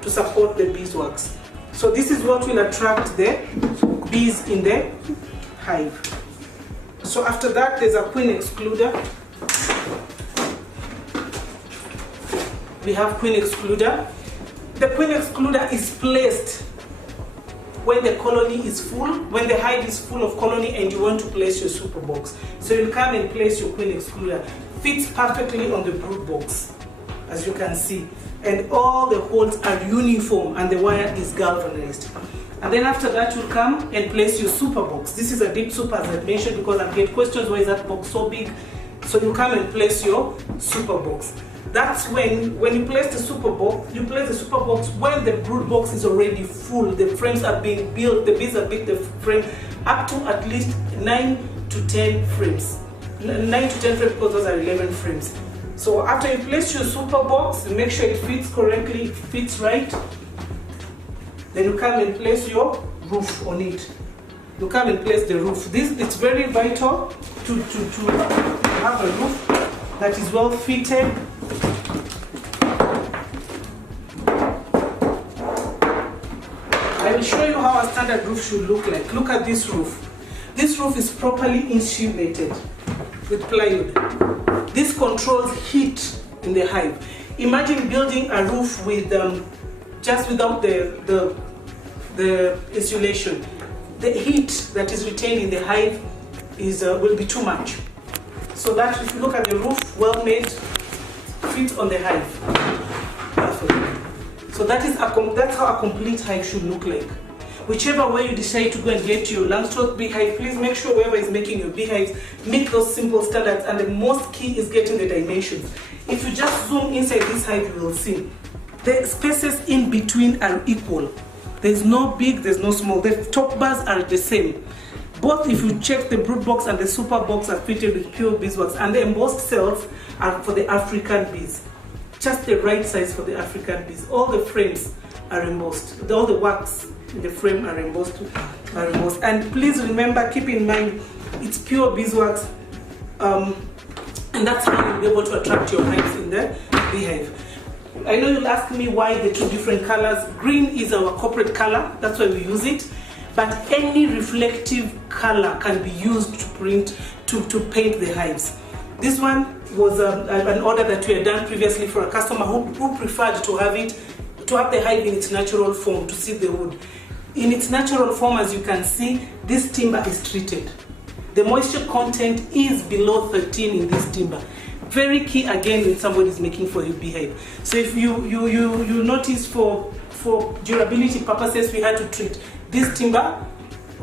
to support the beeswax. So this is what will attract the bees in the hive. So after that, there's a queen excluder. We have queen excluder. The queen excluder is placed when the colony is full, when the hive is full of colony and you want to place your super box. So you'll come and place your queen excluder. Fits perfectly on the brood box, as you can see. And all the holes are uniform and the wire is galvanized. And then after that, you'll come and place your super box. This is a deep super, as I mentioned, because I get questions, why is that box so big? So you come and place your super box. That's when you place the super box, you place the super box when the brood box is already full. The frames are being built, the bees are built the frame up to at least 9 to 10 frames. 9 to 10 frames because those are 11 frames. So after you place your super box, you make sure it fits correctly, it fits right. Then you come and place your roof on it. You come and place the roof. It's very vital to have a roof that is well fitted. I will show you how a standard roof should look like. Look at this roof. This roof is properly insulated with plywood. This controls heat in the hive. Imagine building a roof with just without the insulation. The heat that is retained in the hive will be too much. So that if you look at the roof, well made, fits on the hive. Perfect. So that's how a complete hive should look like. Whichever way you decide to go and get your Langstroth beehive, please make sure whoever is making your beehives meet those simple standards, and the most key is getting the dimensions. If you just zoom inside this hive, you will see the spaces in between are equal. There's no big, there's no small. The top bars are the same. Both, if you check, the brood box and the super box are fitted with pure beeswax, and the embossed cells are for the African bees. Just the right size for the African bees. All the frames are embossed. All the wax in the frame are embossed. And please remember, keep in mind, it's pure beeswax, and that's how you'll be able to attract your hives in the beehive. I know you'll ask me why the two different colors. Green is our corporate color, that's why we use it. But any reflective color can be used to paint the hives. This one was an order that we had done previously for a customer who preferred to have the hive in its natural form, to see the wood. In its natural form, as you can see, this timber is treated. The moisture content is below 13 in this timber. Very key again when somebody is making for your beehive. So if you notice, for durability purposes, we had to treat this timber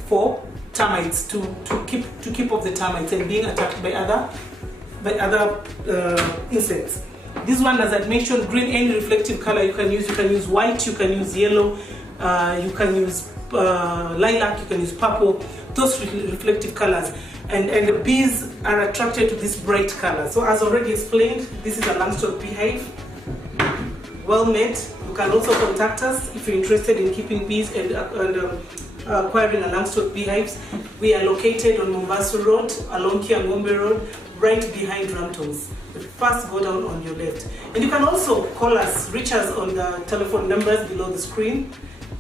for termites to keep off the termites and being attacked by other insects. This one, as I mentioned, green, any reflective color you can use. You can use white, you can use yellow, you can use lilac, you can use purple. Those reflective colors, and the bees are attracted to this bright color. So as already explained, this is a Langstroth beehive, well made. You can also contact us if you're interested in keeping bees and acquiring a Langstroth beehives. We are located on Mombasa Road, along Kiangombe Road, right behind Ramtons. The first go down on your left. And you can also call us, reach us on the telephone numbers below the screen.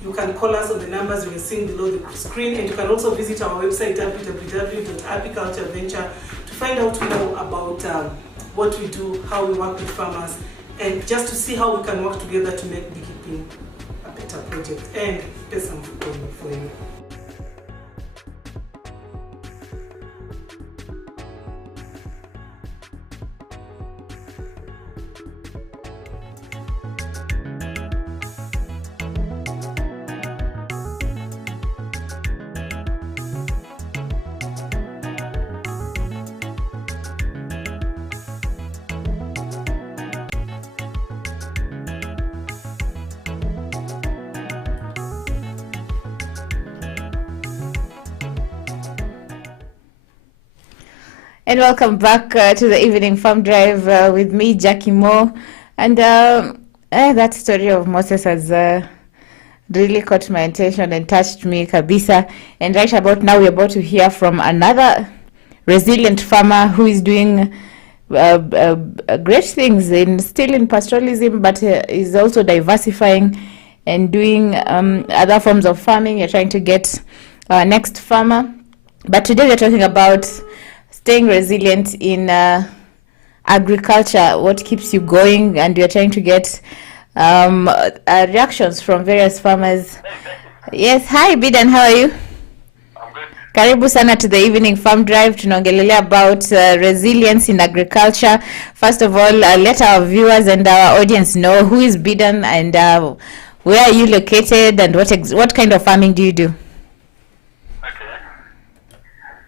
You can call us on the numbers you are seeing below the screen, and you can also visit our website www.apicultureventure to find out more about what we do, how we work with farmers, and just to see how we can work together to make beekeeping a better project and get some food for you. And welcome back to the Evening Farm Drive with me, Jackie Moore. And that story of Moses has really caught my attention and touched me, kabisa. And right about now, we're about to hear from another resilient farmer who is doing great things still in pastoralism, but is also diversifying and doing other forms of farming. You're trying to get next farmer. But today we're talking about staying resilient in agriculture, what keeps you going, and we're trying to get reactions from various farmers. Yes, hi Bidan, how are you? I'm good. Karibu sana to the evening farm drive. Tunaongelelea about resilience in agriculture. First of all, let our viewers and our audience know who is Bidan and where are you located and what kind of farming do you do? Okay.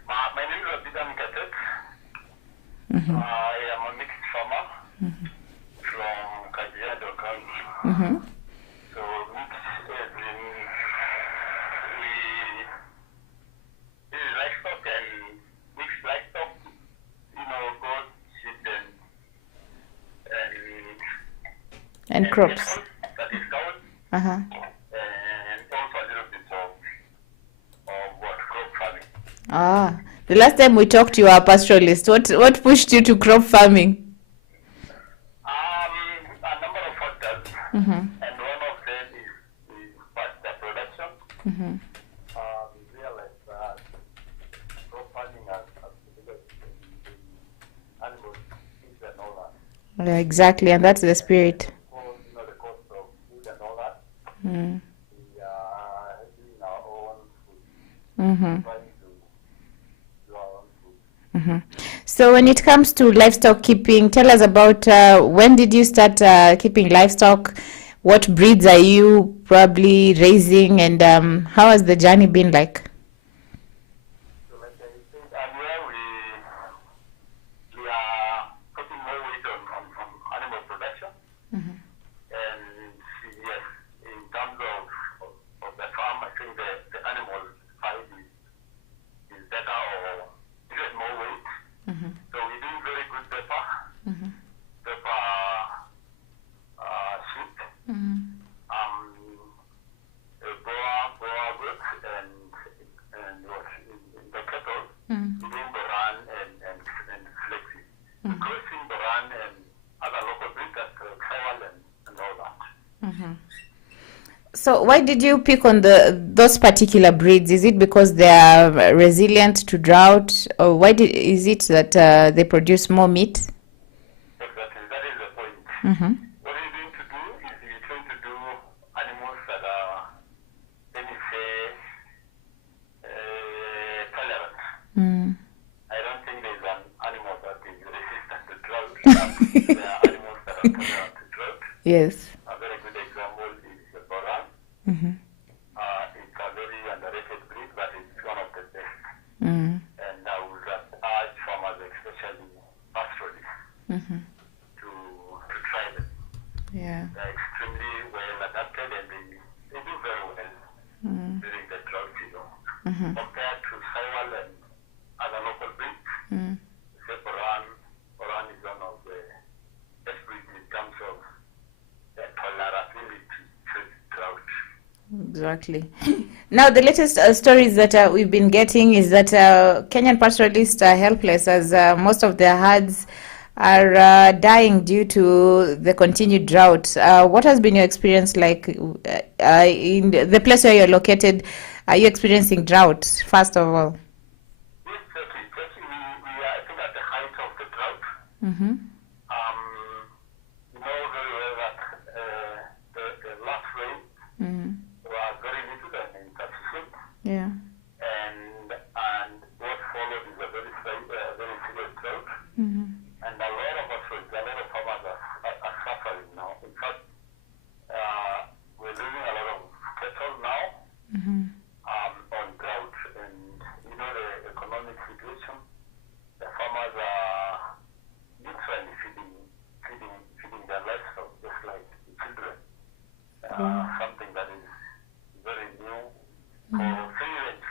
My name is Bidan Katet. Mm-hmm. I am a mixed farmer from Kajiado County. Mm-hmm. So mixed as in we livestock and mixed livestock, goat, sheep And crops. cattle, that is cows, Uh-huh. and also a little bit of what crop farming. Ah, the last time we talked, you were a pastoralist. What pushed you to crop farming? A number of factors, Mm-hmm. and one of them is pasture production. Mm-hmm. We realized that crop farming has animals, fish and all that. Yeah, exactly, and that's the spirit. Because, the cost of food and all that, Mm. we are doing our own food, Mm-hmm. trying to do our own food. Mm-hmm. So when it comes to livestock keeping, tell us about when did you start keeping livestock? What breeds are you probably raising, and how has the journey been like? So like I said earlier, we are putting more weight on animal production. Mm-hmm. And yes, in terms of the farm, I think the animal side is better or even more weight. Mm-hmm. So we're doing very good pepper, Mm-hmm. pepper sheep, Mm-hmm. boa goat, and what in the cattle, Mm-hmm. we're doing Boran and Flexi. We're crossing Boran and other local breeds like Kyle and all that. Mm-hmm. So why did you pick on those particular breeds? Is it because they are resilient to drought, or is it that they produce more meat? Exactly, that is the point. Mm-hmm. What we're going to do is we're trying to do animals that are, let me say, tolerant. Mm. I don't think there's an animal that is resistant to drought. There are animals that are tolerant to drought. Yes. A very good example is the Boran. Mm-hmm. It's a very underrated breed, but it's one of the best. Mm. And I would urge farmers, especially pastoralists, Mm-hmm. to try them. Yeah. They're extremely well adapted and they do very well during the drought season. Mm-hmm. Compared to Sawal and other local breeds, Mm. say Boran is one of the best breeds in terms of their tolerability to drought. Exactly. Now, the latest stories that we've been getting is that Kenyan pastoralists are helpless as most of their herds are dying due to the continued drought. What has been your experience like in the place where you're located? Are you experiencing drought, first of all? Yes, certainly. We are, I think, at the height of the drought. Mm-hmm. You know very well that the last rain Mm. was very little and insufficient. Yeah. And what followed is a very serious drought. Mm-hmm. And a lot of farmers are suffering now. In fact, we're losing a lot of cattle now Mm-hmm. on drought. And the economic situation, the farmers are literally feeding their livestock just like children. Something that is very new for 3 and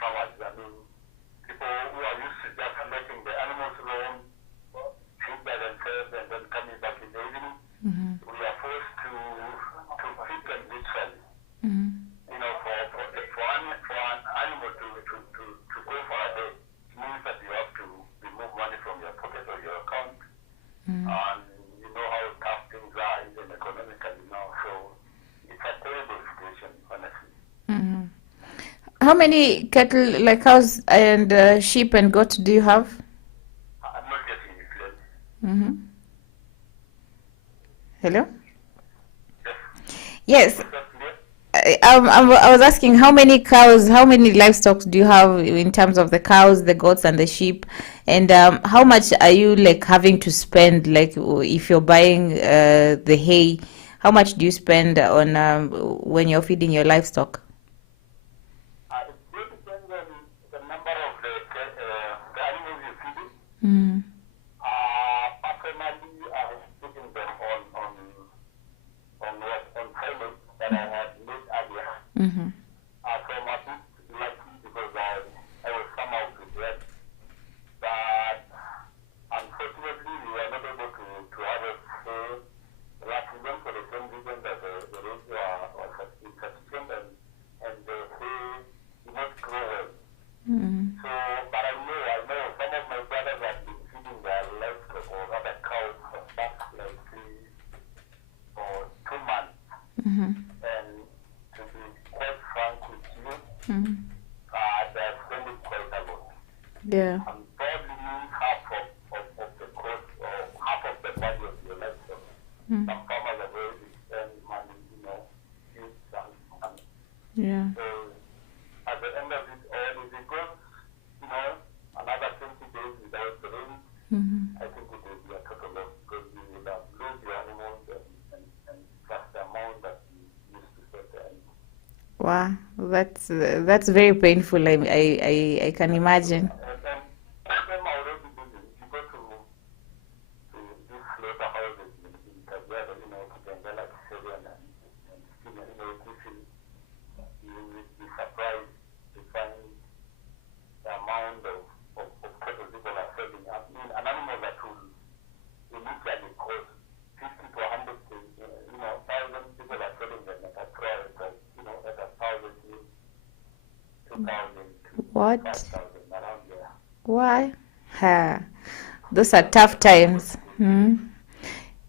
How many cattle, like cows and sheep and goats do you have? I'm not getting it clearly. Mm-hmm. Hello? Yes. Is that clear? I was asking how many cows, how many livestock do you have in terms of the cows, the goats, and the sheep, and how much are you like having to spend, like if you're buying the hay, how much do you spend on when you're feeding your livestock? It really depends on the number of the animals you're feeding. Mm. Personally, I was feeding them on silage that I had made earlier. Mm-hmm. So I'm a bit lucky because I was somehow prepared. But unfortunately, we were not able to have a last season for the same reason that the rains were insufficient and the hay did not grow well. Mm. So, but I know some of my brothers have been feeding their livestock or other cows for past like 3 or 2 months. Mm-hmm. And to be quite frank with you, Mm-hmm. they are spending quite a lot. Yeah. And probably half of the cost or half of the value of your livestock. Mm. Some farmers have already spent money, huge sums of money. Yeah. So at the end of it all, if it goes, another 20 days without rain, Mm-hmm. I think it will be a total loss because you will have lost your animals and plus the amount that you used to set the animals. Wow, that's very painful. I can imagine. And them are already busy. If you go to these slaughterhouses in Kajiado, Kitengela, Kiserian, and you will be surprised to find the amount of cattle people are selling. I mean, an animal that will initially cost 50 to 100 thousand, people are selling them at a price of, at 1,000 to 2,000 to What? 5,000 around there. Why? Ha. Those are tough times. Hmm.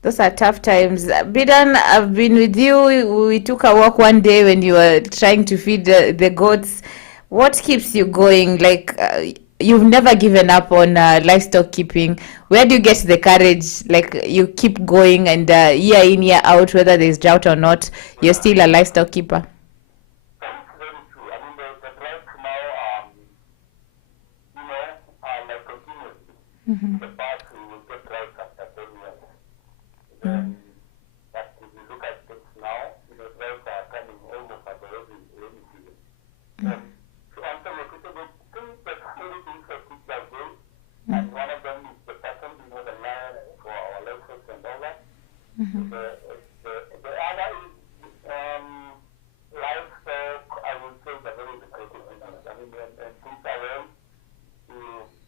Those are tough times. Bidan, I've been with you. We took a walk one day when you were trying to feed the goats. What keeps you going? Like, you've never given up on livestock keeping. Where do you get the courage? Like, you keep going and year in, year out, whether there's drought or not, you're still a livestock keeper. That's very true. I mean, the drought now, like continuously. Mm-hmm. In the past, we will get drought after 10 years. Then, but if you look at things now, droughts are coming almost at the rainy season. And to answer your question, the things that many things that people are doing, and one of them is the pattern, the land for our livestock and all that. Mm-hmm. The other is livestock, I would say, is a very lucrative business. I mean, when things are well, you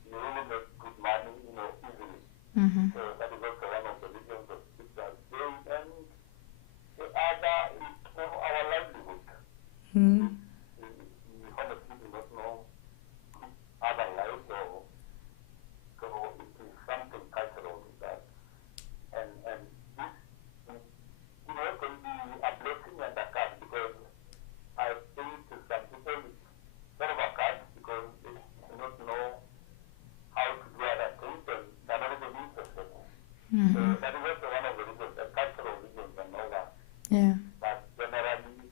really make good money, easily. Mm-hmm. So that is also one of the reasons that people are doing. And the other is our livelihood. Mm-hmm. We honestly do not know other lives, so it is something cultural with that. And this, can be a blessing and a curse, because I think to some people it's sort of a curse because they do not know how to do other things and they're not even interested. Mm-hmm. So that is also one of the reasons, the cultural reasons and all that. Yeah. But generally,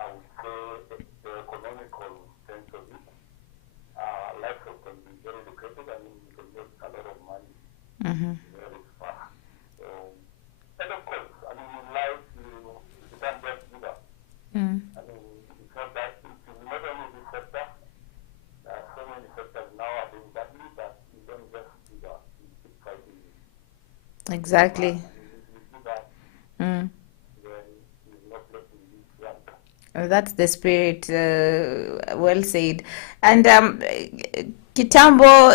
I would say the economical sense of it, livestock can be very lucrative. I mean, you can make a lot of money Mm-hmm. very fast. So, and of course, I mean, in life, you can't just give up. Mm. I mean, it's not that, it's not only this sector, there are so many sectors now are doing badly, but you don't just give up, you keep fighting. Exactly. If you give up, Mm. then you're not letting this run. That's the spirit. Well said. And Kitambo,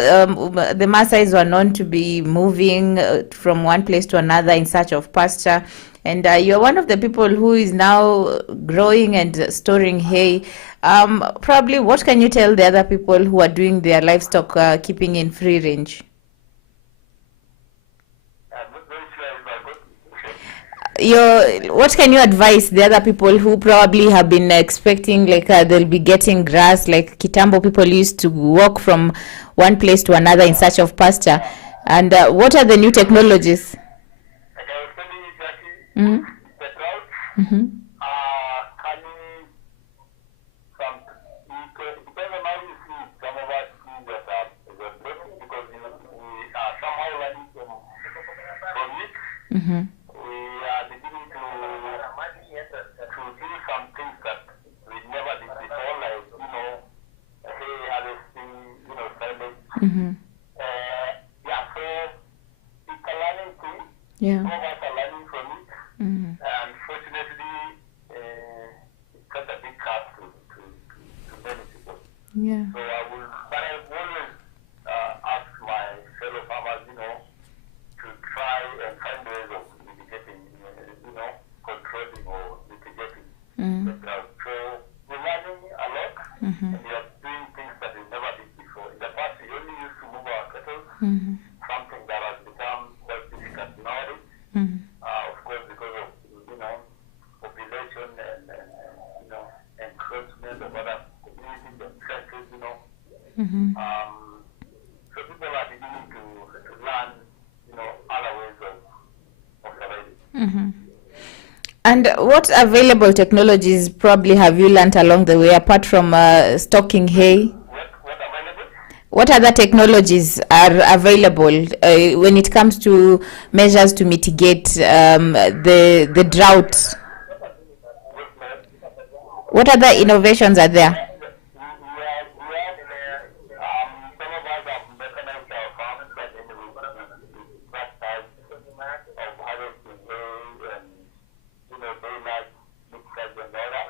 the Maasais were known to be moving from one place to another in search of pasture. And you're one of the people who is now growing and storing hay. Probably, what can you tell the other people who are doing their livestock keeping in free range? I'm not very sure if I got it. what can you advise the other people who probably have been expecting like they'll be getting grass, like kitambo people used to walk from one place to another in search of pasture, and what are the new technologies? Like I was telling you, Jackie, Mm-hmm. the drought Mm-hmm. coming from, depends on how you see it. Some of us see that as a blessing because we are somehow learning from it. Mm-hmm. We are beginning to do some things that we never did before, like, hay harvesting, silage. Mm-hmm. So it's a learning thing. Yeah. Some of us are learning from it. Mm-hmm. And fortunately, it's not a big cost to many people. Yeah. So but I've always asked my fellow farmers, to try and find ways of mitigating, controlling or mitigating Mm-hmm. the drought. So we're learning a lot, Mm-hmm. and we are doing things that we never did before. In the past, we only used to move our cattle, Mm-hmm. something that has become quite difficult nowadays. Mm-hmm. Of course, because of population and encroachment of other communities and churches, Mm-hmm. so people are beginning to learn, other ways of surviving. Mm-hmm. And what available technologies probably have you learnt along the way apart from stocking hay? What available? What other technologies are available when it comes to measures to mitigate the drought? What other innovations are there? Some of us have mechanized our farms, but then we that type of harvesting hay and, daylight mixers and all that.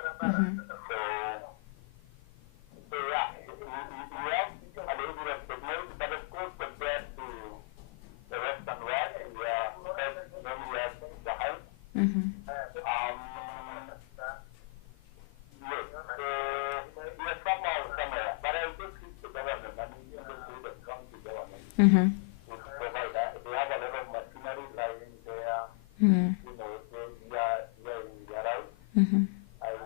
So yeah, we have a little bit of technology, but of course compared to the Western world, we are many years behind. Mm-hmm. Yes, so we are somewhere, but I just think the government, the county government, Mm-hmm. would provide that. They have a lot of machinery lying there, Mm-hmm. they are in their house. Mm-hmm. I think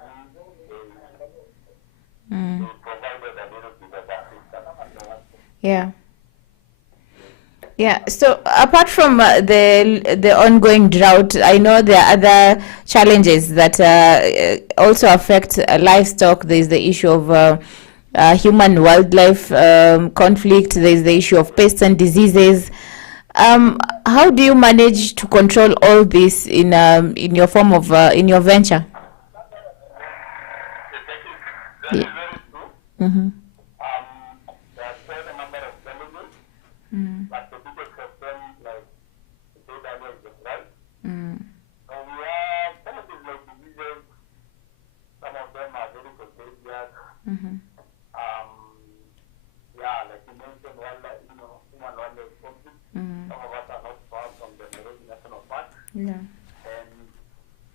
Mm. they provided a little bit of assistance. Yeah. Yeah. So apart from the ongoing drought, I know there are other challenges that also affect livestock. There is the issue of human wildlife conflict. There is the issue of pests and diseases. How do you manage to control all this in your form of in your venture? That is very true. Mm-hmm. There are quite a number of challenges, but the biggest concern, like the data is the price. So we have some of these like diseases, some of them are very contagious. Mm-hmm. Like you mentioned, human wildlife conflict. Mm. Some of us are not far from the Nairobi National Park, Yeah. and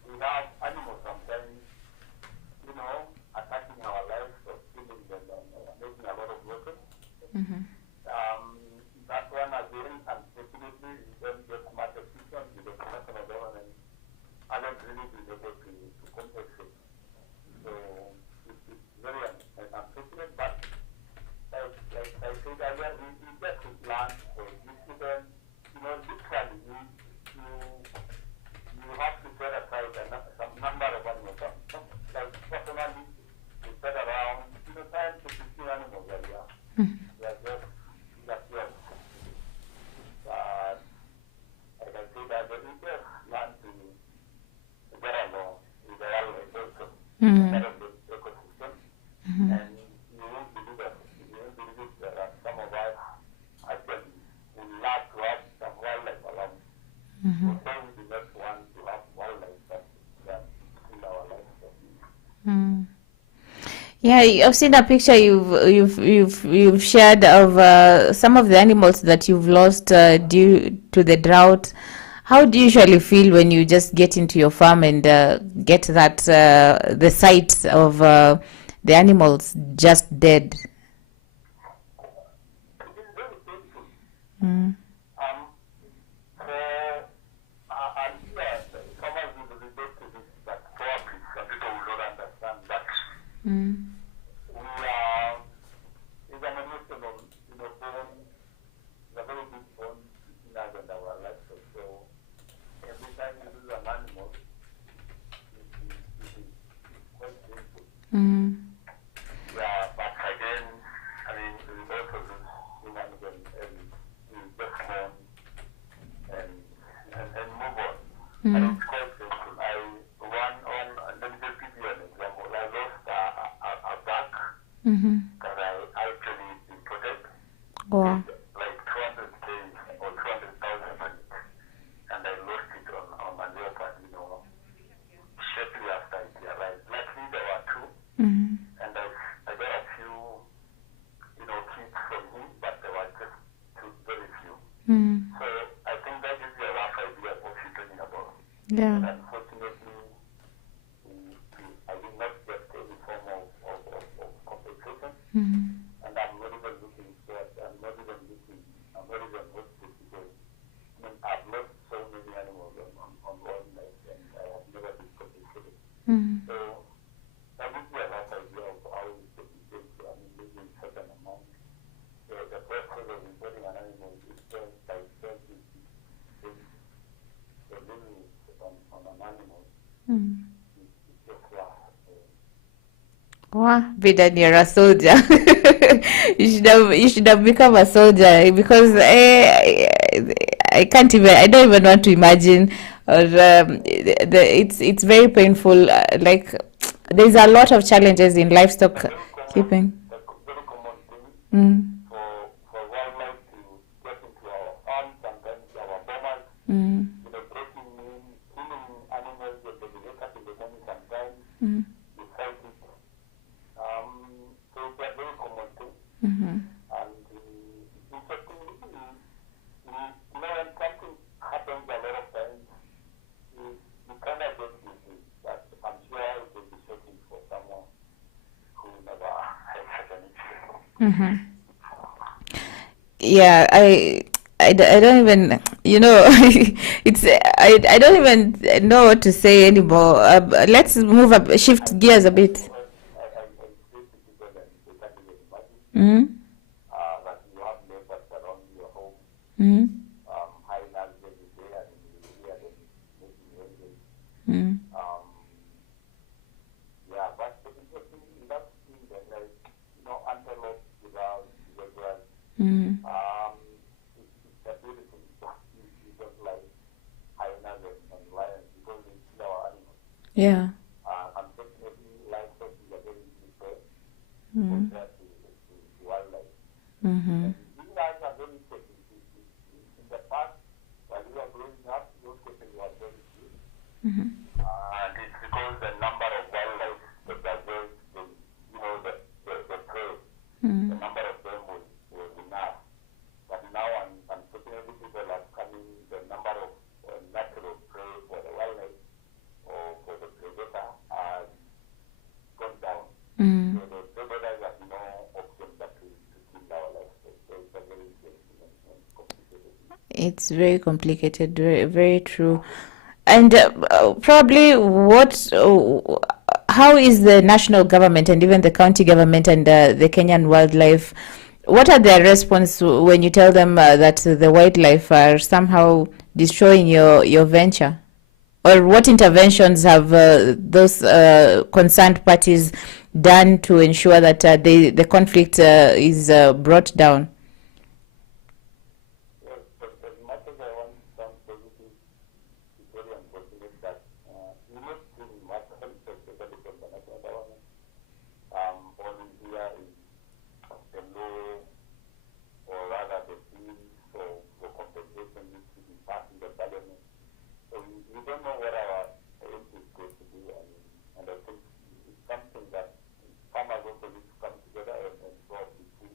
we have animals sometimes, attacking our lives or killing them and making a lot of losses. Mm-hmm. That one again, unfortunately, we don't get much assistance with the national government. Hasn't really been able to compensate. So it's very unfortunate, but like I said earlier, we just plan for these students. Literally, you have to set aside some number of animals. Like personally, we set around 10 to 15 animals a year. They are just yours. But like I said, we just learn to get along with the wildlife also, part of the ecosystem. And you won't believe it. There are some of us actually would love to have some wildlife around. Although we do not want to have wildlife, but in our life. Yeah, I've seen a picture you've shared of some of the animals that you've lost due to the drought. How do you usually feel when you just get into your farm and get that the sight of the animals just dead? It is very painful. Mm. Farmers Mm. We are, it's an emotional, bond, it's a very big bond between us and our livestock. So every time you lose an animal, it is quite painful. Mm. Yeah, but again, I mean, we also lose humans and we just mourn and move on. And it's quite painful. Let me just give you an example. I lost a duck Mm-hmm. that I actually imported, Wow. like 200K or 200,000 on it. And I lost it on a leopard, shortly after it arrived. Luckily, there were two. Mm-hmm. And I got a few, kids from him, but there were just very few. Mm. So I think that gives you a rough idea of what you're talking about. Yeah. And unfortunately, I did not get any form of compensation. Mm-hmm. And I'm not even looking for it. I'm not even hopeful because I've lost so many animals on wildlife and I have never been compensated. Mm-hmm. So that gives you a rough idea of how it's compensated. I mean, losing such an amount. The process of importing an animal is just by itself the limit on an animal. Mm. It's just rough. Wow, Bidan, you're a soldier. You should have become a soldier because I can't even. I don't even want to imagine. Or it's very painful. Like there's a lot of challenges in livestock keeping. The very common thing Mm. for wildlife to get into our farms, sometimes our bombers, Mm. breaking in, killing animals when they wake up in the morning sometimes, Mm. you fight it. So it's a very common thing. Mm-hmm. And interestingly, when something happens a lot of times, you kind of get used to it. But I'm sure it will be shocking for someone who never had such an issue. Mm-hmm. Yeah, I don't even it's I don't even know what to say anymore. Let's move up, shift gears a bit. I say to people that they can't even imagine Mm. that you have neighbors around your home, Mm. hyenas every day, and you hear them making noises. Mm. Yeah, but the interesting thing that's in the antelope, giraffes, zebras, Mm. it's a beautiful stuff. You don't like hyenas and lions because they kill our animals. Yeah. Unfortunately, livestock is a very easy prey Mm. compared to wildlife. Mm-hmm. You guys are very safe. In the past, while we were growing up, those cases were very few. Mm-hmm. And it's because the number of wildlife that are there, the prey, Mm. the number of them was enough. But now, unfortunately, people are coming, the number of natural prey for the wildlife or for the predator has gone down. Mm. So the predators have no option but to kill our livestock. So it's a very interesting and complicated thing. It's very complicated, very, very true. And probably how is the national government and even the county government and the Kenyan wildlife, what are their response when you tell them that the wildlife are somehow destroying your venture? Or what interventions have those concerned parties done to ensure that the conflict is brought down? Yes, but as much as I want to sound positive, it's very unfortunate that we're not seeing much help, especially from the national government. All in here is the law, or rather the bill for compensation needs to be passed in the parliament. So we don't know what our aim is going to do, and I think it's something that farmers also need to come together and solve this issue.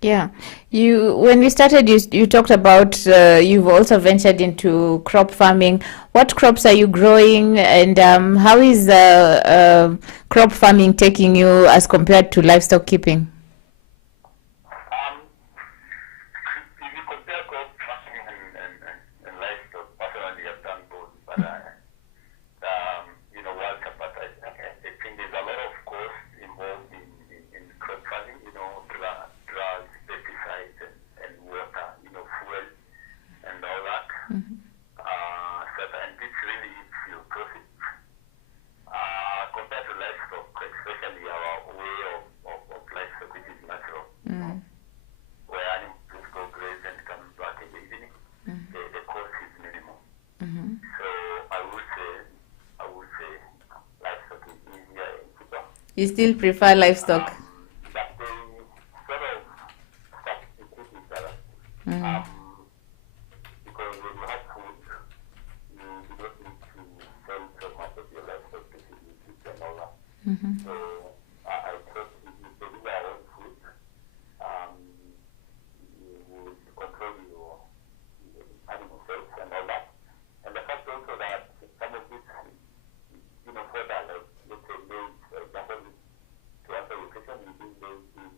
Yeah, when we started, you talked about you've also ventured into crop farming. What crops are you growing, and how is crop farming taking you as compared to livestock keeping? If you compare crop farming and livestock, personally I've done both, but but I think there's a lot of cost involved in crop farming, drugs, pesticides, and water, fuel, and all that. And this really eats your profit. Compared to livestock, especially our way of livestock, which is natural, where animals go graze and come back in the evening, the cost is minimal. So I would say livestock is easier and cheaper. You still prefer livestock? But they sort of substitute each other. Because when you have food, you don't need to sell so much of your livestock to feed your kids and all that. So I thought if you produce our own food, you will control your animal health and all that. And the fact also that some of this, further, like let's say maize, for example, to answer your question, we do maize in,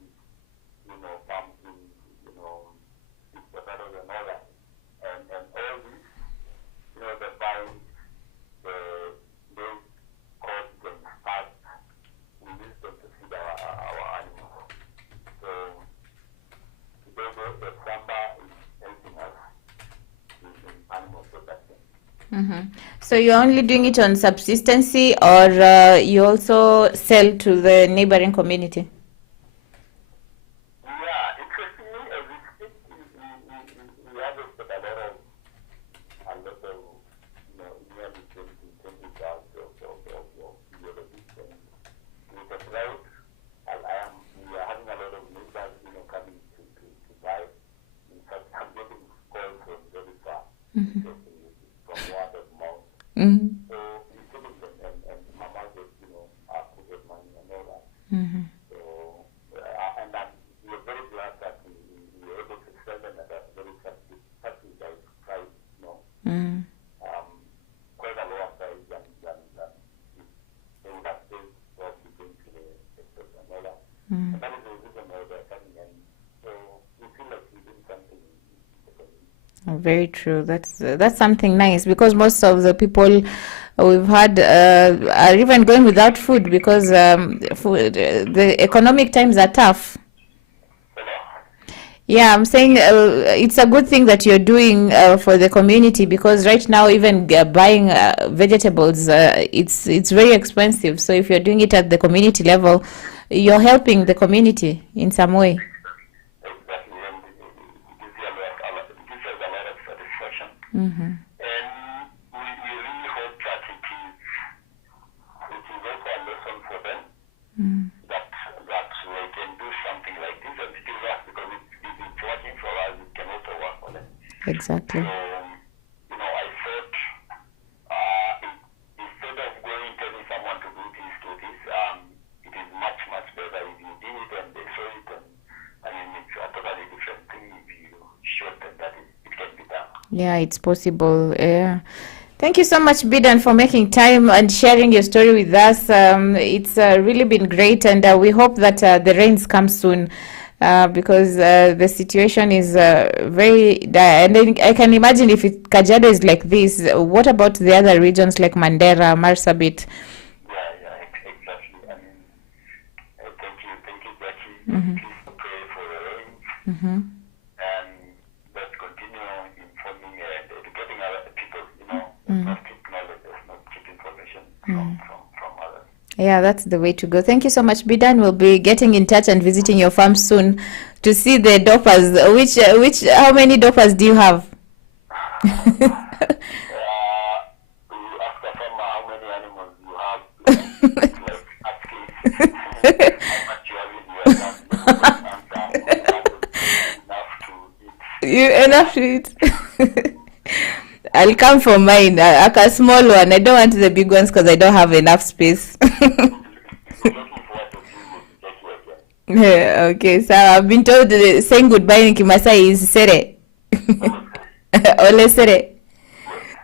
pumpkin, sweet potatoes and all that. And all this, the vines, the maize cost and starch, we use them to feed our animals. So the samba is helping us in animal production. So you're only doing it on subsistency, or you also sell to the neighboring community? Yeah, interestingly, as we speak, we harvested a lot of, nearly 20 bags of yellow beets. And with the drought, we are having a lot of neighbors, coming to buy. In fact, I'm getting calls from very far, from word of mouth. So we selling them, and mama just, put money and all that. So, and we're very glad that we were able to sell them at a very subsidized price, quite a lower price than they would have paid probably going to the express and all that. And that is the reason why they're coming in. So we feel like we're doing something in the community. Very true. That's something nice, because most of the people we've had are even going without food because the economic times are tough. Yeah, I'm saying it's a good thing that you're doing for the community, because right now even buying vegetables, it's very expensive. So if you're doing it at the community level, you're helping the community in some way. Exactly, and it gives you a lot of satisfaction. And we really hope that it is also a lesson for them, that they can do something like this and still work, because if it's working for us, it can also work for them. Exactly. So, I thought instead of going telling someone to do this, it is much, much better if you did it and they saw it, and it's a totally different thing if you showed them that it can be done. Yeah, it's possible. Yeah. Thank you so much, Bidan, for making time and sharing your story with us. It's really been great, and we hope that the rains come soon, because the situation is very dire. And I can imagine if Kajiado is like this, what about the other regions like Mandera, Marsabit? Yeah, exactly. Thank you, Jackie. Please pray for the rains, and let's continue informing and educating other people. Not keep knowledge, not keep information from others. Yeah, that's the way to go. Thank you so much, Bidan. We'll be getting in touch and visiting your farm soon to see the doppers. How many doppers do you have? You ask a farmer how many animals you have, like asking how much you have in your land, Enough to eat. I'll come for mine, a small one. I don't want the big ones because I don't have enough space. Okay, so I've been told saying goodbye in Kimasai is sere. Ole sere.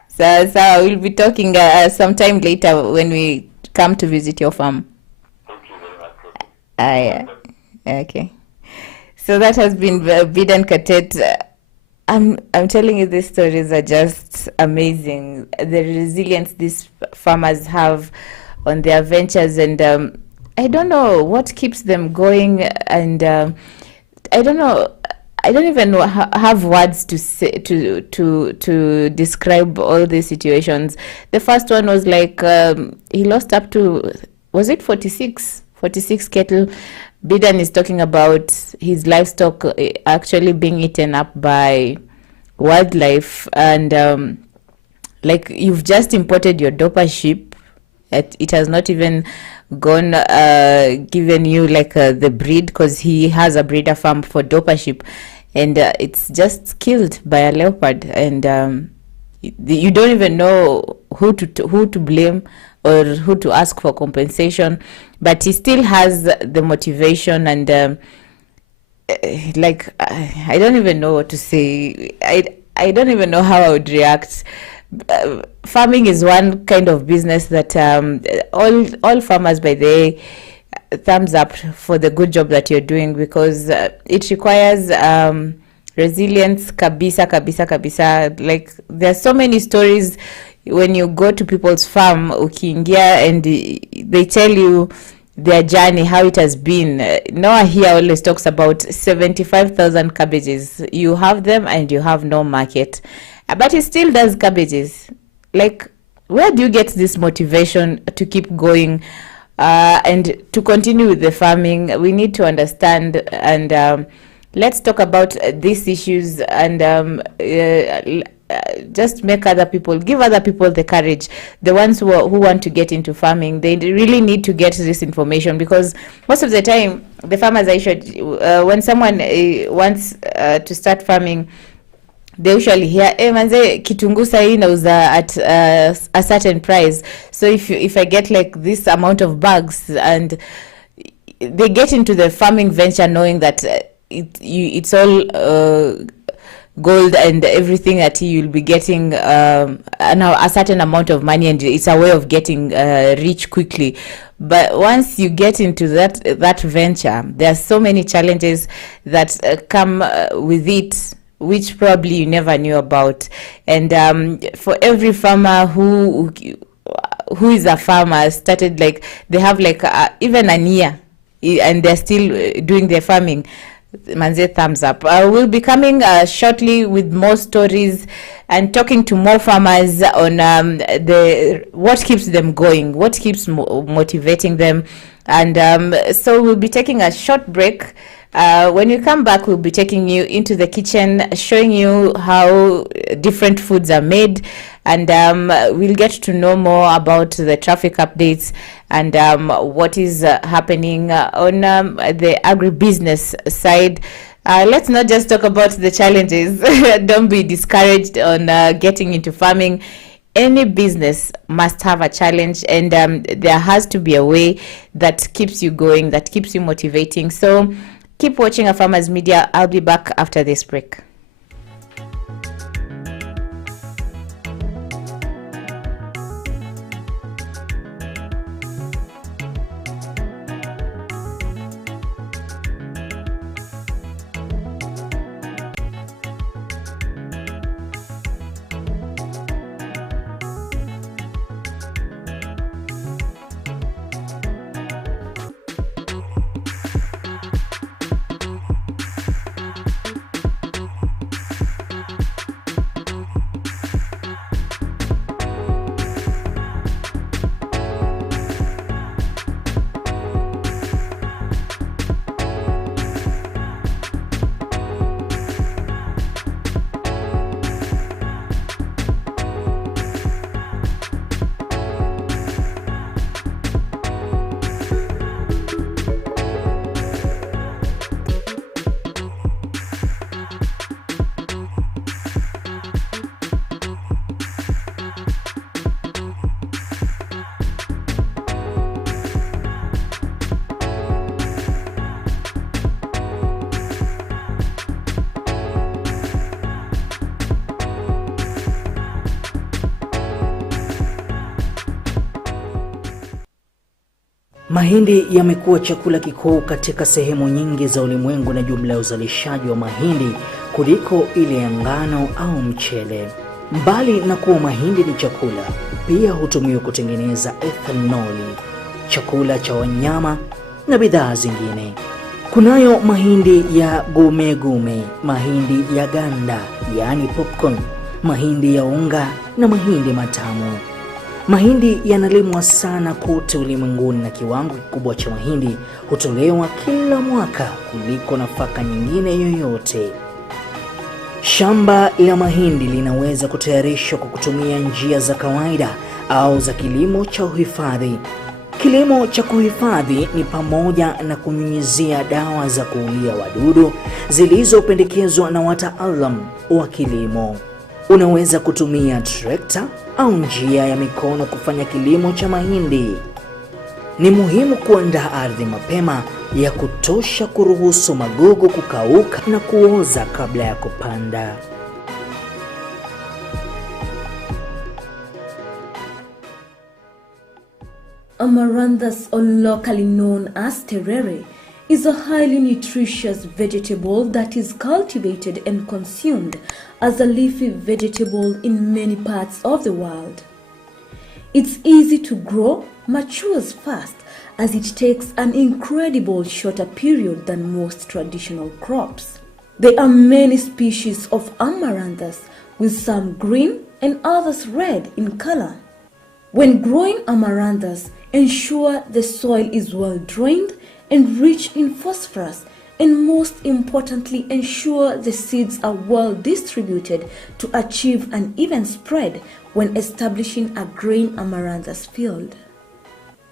So we'll be talking sometime later when we come to visit your farm. Yeah. Okay. So that has been Bidan Katet. I'm telling you, these stories are just amazing. The resilience these farmers have on their ventures, and I don't know what keeps them going, and I don't know. I don't even know, have words to say to describe all these situations. The first one was like he lost up to, was it 46 cattle. Bidan is talking about his livestock actually being eaten up by wildlife, and like you've just imported your doper sheep. It has not even gone given you like the breed, because he has a breeder farm for doper sheep, and it's just killed by a leopard, and you don't even know who to blame or who to ask for compensation, but he still has the motivation, and like I don't even know what to say. I don't even know how I would react. Farming is one kind of business that all farmers, by the way, thumbs up for the good job that you're doing, because it requires resilience, kabisa. Like there's so many stories when you go to people's farm, ukiingia, and they tell you their journey, how it has been. Noah here always talks about 75,000 cabbages. You have them and you have no market, but he still does cabbages. Like, where do you get this motivation to keep going and to continue with the farming? We need to understand, and let's talk about these issues, and just make other people, give other people the courage. The ones who want to get into farming, they really need to get this information, because most of the time the farmers when someone wants to start farming, they usually hear, manze kitunguu sahi nauza at a certain price, so if I get like this amount of bags, and they get into the farming venture knowing that it's all gold and everything, that you'll be getting a certain amount of money, and it's a way of getting rich quickly. But once you get into that venture, there are so many challenges that come with it, which probably you never knew about. And for every farmer who is a farmer, started like, they have like even a year and they're still doing their farming, manze, thumbs up. We'll be coming shortly with more stories and talking to more farmers on what keeps them going, what keeps motivating them. And so we'll be taking a short break. When we come back, we'll be taking you into the kitchen, showing you how different foods are made, and we'll get to know more about the traffic updates and what is happening on the agribusiness side. Let's not just talk about the challenges. Don't be discouraged on getting into farming. Any business must have a challenge, and there has to be a way that keeps you going, that keeps you motivating. So keep watching Afarmers Media. I'll be back after this break. Mahindi yamekuwa chakula kikuu katika sehemu nyingi za ulimwengu na jumla ya uzalishaji wa mahindi kuliko ile ya ngano au mchele. Mbali na kuwa mahindi ni chakula, pia hutumiwa kutengeneza ethanoli, chakula cha wanyama na bidhaa zingine. Kunayo mahindi ya gume, mahindi ya ganda, yani popcorn, mahindi ya unga na mahindi matamu. Mahindi yanalimwa sana kote ulimwenguni na kiwango kikubwa cha mahindi hutolewa kila mwaka kuliko nafaka nyingine yoyote. Shamba la mahindi linaweza kutayarishwa kwa kutumia njia za kawaida au za kilimo cha uhifadhi. Kilimo cha kuhifadhi ni pamoja na kunyunyizia dawa za kuulia wadudu zilizopendekezwa na wataalamu wa kilimo. Unaweza kutumia trekta au njia ya mikono kufanya kilimo cha mahindi. Ni muhimu kuandaa ardhi mapema ya kutosha kuruhusu magugu kukauka na kuoza kabla ya kupanda. Amaranthus, or locally known as terere, is a highly nutritious vegetable that is cultivated and consumed as a leafy vegetable in many parts of the world. It's easy to grow, matures fast, as it takes an incredible shorter period than most traditional crops. There are many species of amaranthus, with some green and others red in color. When growing amaranthus, ensure the soil is well drained and rich in phosphorus, and most importantly, ensure the seeds are well distributed to achieve an even spread when establishing a green amaranthus field.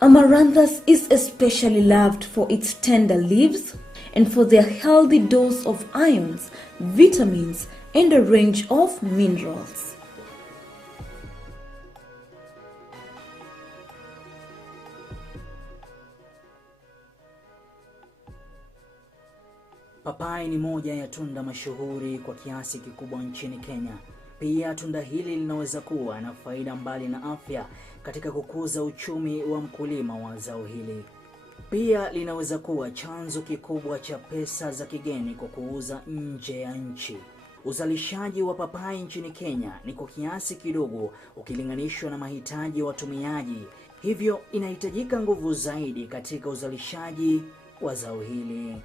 Amaranthus is especially loved for its tender leaves and for their healthy dose of ions, vitamins, and a range of minerals. Papai ni moja ya tunda mashuhuri kwa kiasi kikubwa nchini Kenya. Pia tunda hili linaweza kuwa na faida mbali na afya katika kukuza uchumi wa mkulima wa zao hili. Pia linaweza kuwa chanzo kikubwa cha pesa za kigeni kwa kuuza nje ya nchi. Uzalishaji wa papai nchini Kenya ni kwa kiasi kidogo ukilinganishwa na mahitaji ya watumiaji. Hivyo inahitajika nguvu zaidi katika uzalishaji wa zao hili.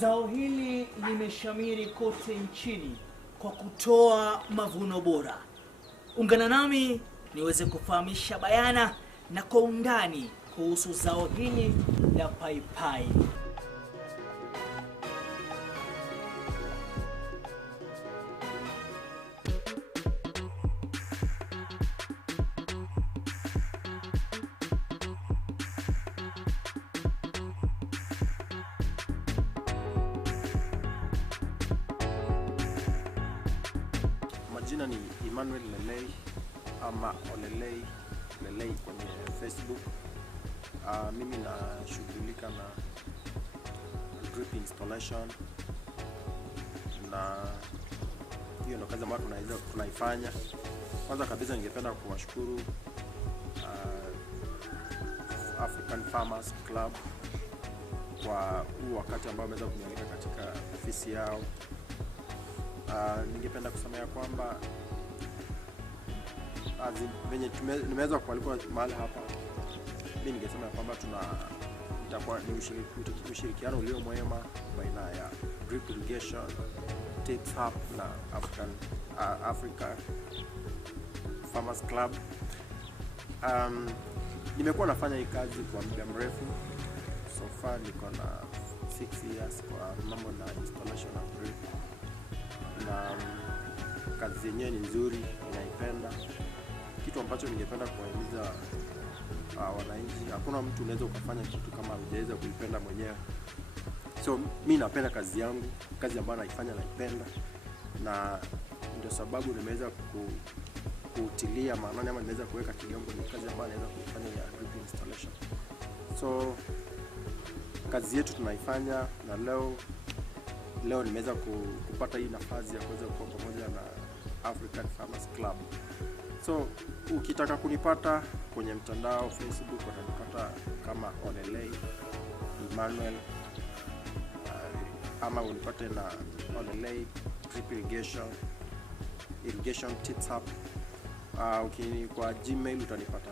Zao hili limeshamiri kote nchini kwa kutoa mavuno bora. Ungana nami niweze kufahamisha bayana na kwa undani kuhusu zao hili la paipai. Majina ni Emmanuel Lelei ama Olelei Lelei kwenye Facebook. Mimi nashughulika na drip installation, na hiyo ndio kazi ambayo tunaifanya. Kwanza kabisa ningependa kuwashukuru African Farmers Club kwa huu wakati ambao wameweza kunialika katika ofisi yao. Ningependa kusema ya kwamba venye nimeweza kualikwa mahali hapa, mimi ningesema ya kwamba itakuwa ni ushirikiano ulio mwema baina ya drip irrigation, Takes Hub na Africa Farmers Club. Nimekuwa nafanya hii kazi kwa muda mrefu. So far niko na 6 years kwa mambo na installation of drip, na kazi yenyewe ni nzuri, ninaipenda. Kitu ambacho ningependa kuwahimiza wananchi, hakuna mtu unaweza ukafanya kitu kama hujaweza kuipenda mwenyewe. So mimi napenda kazi yangu, kazi ambayo naifanya naipenda, na ndio sababu nimeweza kutilia maanani ama nimeweza kuweka kigongo ni kazi ambayo naweza kuifanya ya drip installation. So kazi yetu tunaifanya, na leo nimeweza kupata hii nafasi ya kuweza kuwa pamoja na African Farmers Club. So ukitaka kunipata kwenye mtandao Facebook utanipata kama Olelei Emmanuel, ama unipate na Olelei drip irrigation tips up. Kwa Gmail utanipata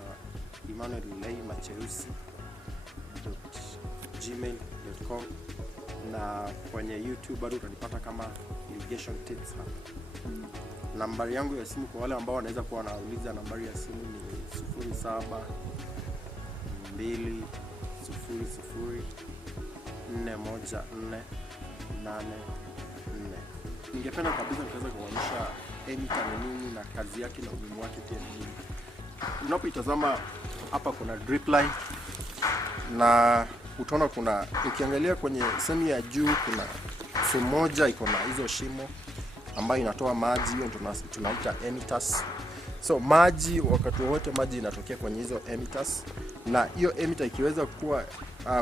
emmanuel.lei@gmail.com, na kwenye YouTube bado utanipata kama irrigation tips up. Nambari yangu ya simu kwa wale ambao wanaweza kuwa wanauliza, nambari ya simu ni 0720041484. Ningependa kabisa kuweza kuonyesha emitter ni nini na kazi yake na umuhimu wake pia ni nini. Unapoitazama hapa kuna drip line, na utaona kuna, ukiangalia kwenye sehemu ya juu kuna sehemu moja iko na hizo shimo ambayo inatoa maji, hiyo tunaita emitters. So maji, wakati wote maji inatokea kwenye hizo emitters, na hiyo emitter ikiweza kuwa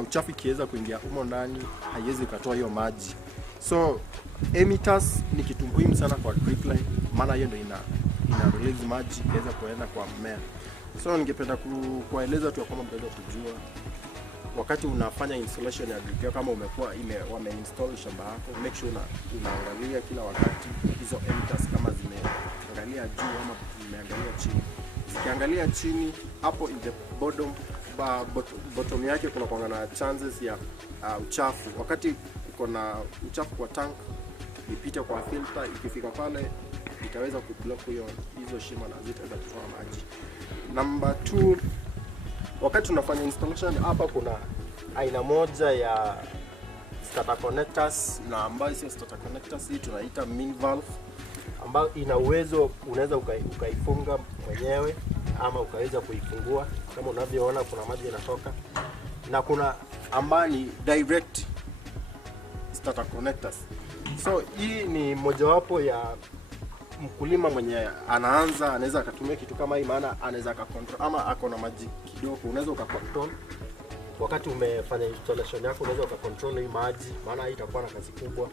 uchafu ikiweza kuingia humo ndani haiwezi kutoa hiyo maji. So emitters ni kitu muhimu sana kwa drip line, maana hiyo ndio ina release maji iweza kuenda kwa mmea. So ningependa kueleza tu kwamba mtaweza kujua wakati unafanya installation ya drip, kama wameinstall shamba yako, make sure unaangalia kila wakati hizo emitters kama zimeangalia juu ama zimeangalia chini. Zikiangalia chini, hapo in the bottom yake kuna kuanga na chances ya uchafu. Wakati uko na uchafu kwa tank, ipite kwa filter, ikifika pale itaweza kublock hizo shimo na zitaweza kutoa maji. Number 2, wakati tunafanya installation hapa kuna aina moja ya starter connectors, na ambayo sio starter connectors, hii tunaita min valve, ambayo ina uwezo unaweza ukaifunga mwenyewe ama ukaweza kuifungua kama unavyoona, kuna maji yanatoka, na kuna ambayo ni direct starter connectors. So hii ni mojawapo ya mkulima mwenye anaanza anaweza akatumia kitu kama hii, maana anaweza akacontrol, ama ako na maji kidogo, unaweza ukacontrol wakati umefanya installation yako, unaweza ukacontrol hii maji, maana hii itakuwa na kazi kubwa.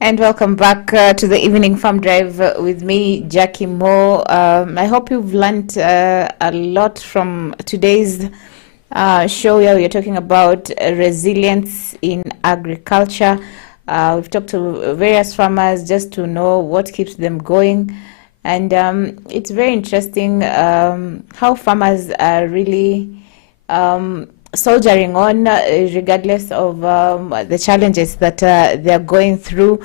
And welcome back to the Evening Farm Drive with me, Jackie Moore. I hope you've learned a lot from today's show where we are talking about resilience in agriculture. We've talked to various farmers just to know what keeps them going. And it's very interesting how farmers are really soldiering on regardless of the challenges that they're going through.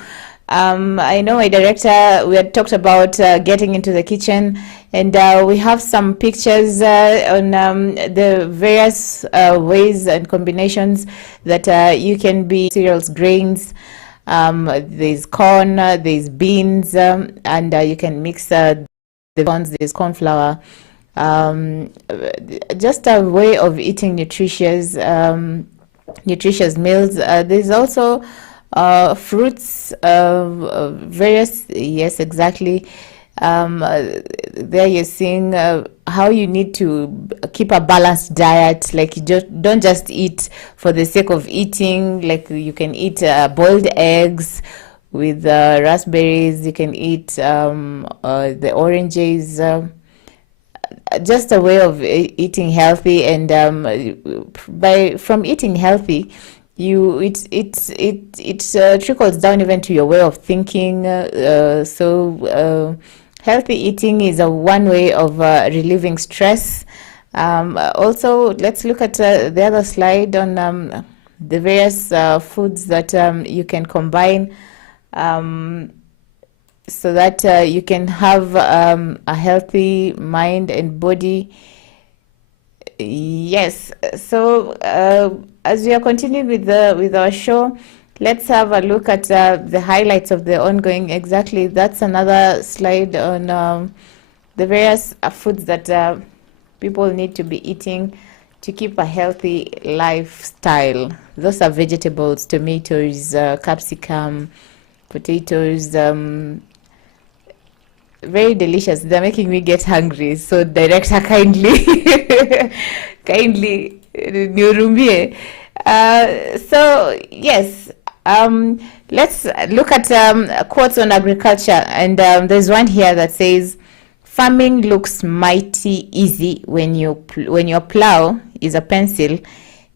I know my director, we had talked about getting into the kitchen, and we have some pictures on the various ways and combinations that you can be cereals, grains. There's corn, there's beans, and you can mix the corns, there's corn flour. Just a way of eating nutritious meals. There's also fruits, various, yes, exactly. There you're seeing how you need to keep a balanced diet. Like, you don't just eat for the sake of eating. Like, you can eat boiled eggs with raspberries. You can eat the oranges. Just a way of eating healthy, and from eating healthy, it trickles down even to your way of thinking. So healthy eating is one way of relieving stress. Also, let's look at the other slide on the various foods that you can combine so that you can have a healthy mind and body. Yes. So as we are continuing with our show, let's have a look at the highlights of the ongoing. Exactly, that's another slide on the various foods that people need to be eating to keep a healthy lifestyle. Those are vegetables, tomatoes, capsicum, potatoes. Very delicious. They're making me get hungry. So director, kindly nihurumie. So yes, let's look at quotes on agriculture, and there's one here that says, "Farming looks mighty easy when your plow is a pencil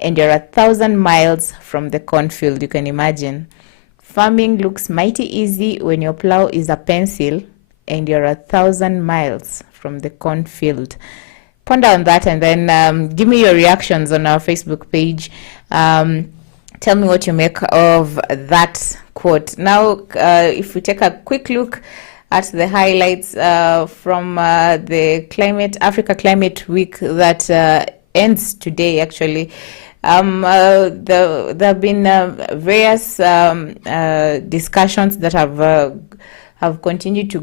and you're 1,000 miles from the cornfield." You can imagine. Farming looks mighty easy when your plow is a pencil and you're 1,000 miles from the cornfield. Ponder on that, and then give me your reactions on our Facebook page. Tell me what you make of that quote. Now, if we take a quick look at the highlights from the Africa Climate Week that ends today, actually. There have been various discussions that have continued to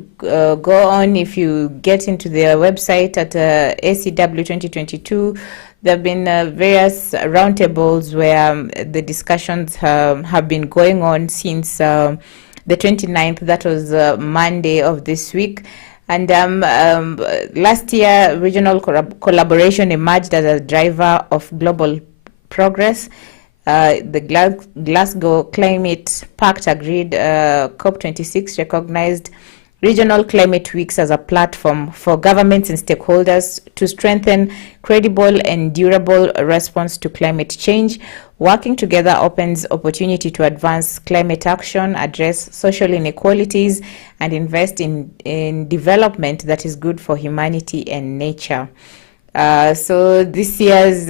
go on. If you get into their website at ACW 2022, there have been various roundtables where the discussions have been going on since the 29th. That was Monday of this week. And last year, regional collaboration emerged as a driver of global progress. The Glasgow Climate Pact agreed, COP26 recognized regional climate weeks as a platform for governments and stakeholders to strengthen credible and durable response to climate change. Working together opens opportunity to advance climate action, address social inequalities, and invest in development that is good for humanity and nature. So this year's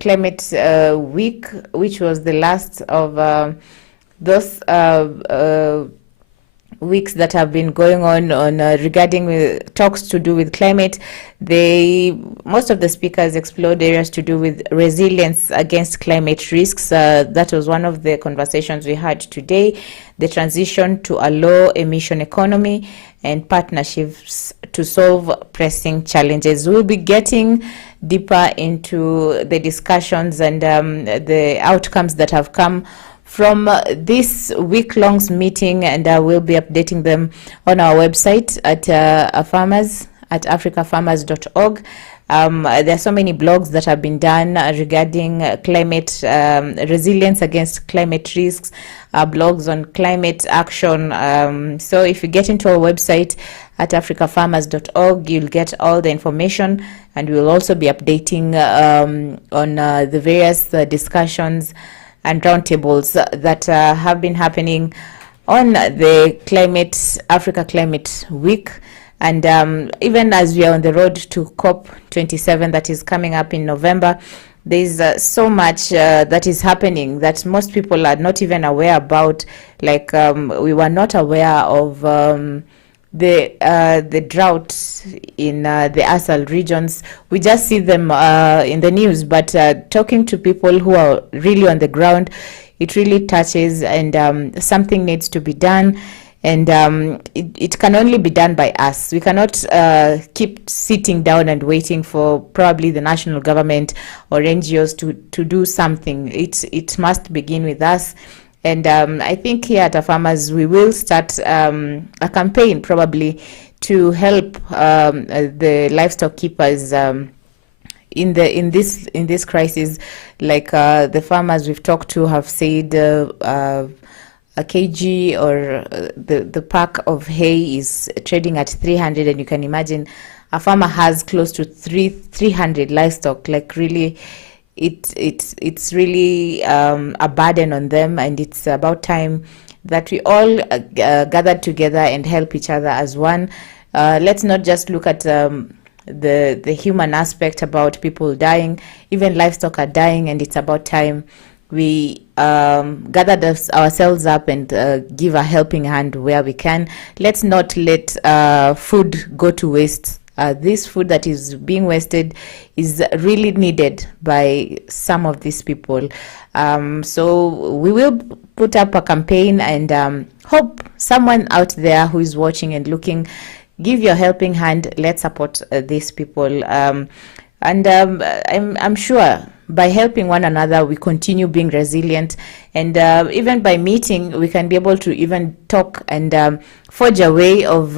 Climate Week, which was the last of those weeks that have been going on regarding talks to do with climate, most of the speakers explored areas to do with resilience against climate risks. That was one of the conversations we had today. The transition to a low emission economy and partnerships to solve pressing challenges. We'll be getting deeper into the discussions and the outcomes that have come from this week-long meeting, and we'll be updating them on our website at Afarmers at africafarmers.org. There are so many blogs that have been done regarding climate resilience against climate risks, blogs on climate action. So if you get into our website at africafarmers.org, you'll get all the information, and we'll also be updating on the various discussions and roundtables that have been happening on the Africa Climate Week. And even as we are on the road to COP27 that is coming up in November, there's so much that is happening that most people are not even aware about. Like we were not aware of the drought in the ASAL regions. We just see them in the news, but talking to people who are really on the ground, it really touches, and something needs to be done. And it can only be done by us. We cannot keep sitting down and waiting for probably the national government or NGOs to do something. It must begin with us. And I think here at Afarmers, we will start a campaign probably to help the livestock keepers in this crisis. Like the farmers we've talked to have said, a kg or the pack of hay is trading at 300, and you can imagine a farmer has close to 300 livestock. Like really, it's really a burden on them, and it's about time that we all gather together and help each other as one. Let's not just look at the human aspect about people dying. Even livestock are dying, and it's about time we gathered ourselves up and give a helping hand where we can. Let's not let food go to waste. This food that is being wasted is really needed by some of these people. So we will put up a campaign, and hope someone out there who is watching and looking, give your helping hand. Let's support these people. And I'm sure by helping one another, we continue being resilient, and even by meeting, we can be able to even talk and forge a way of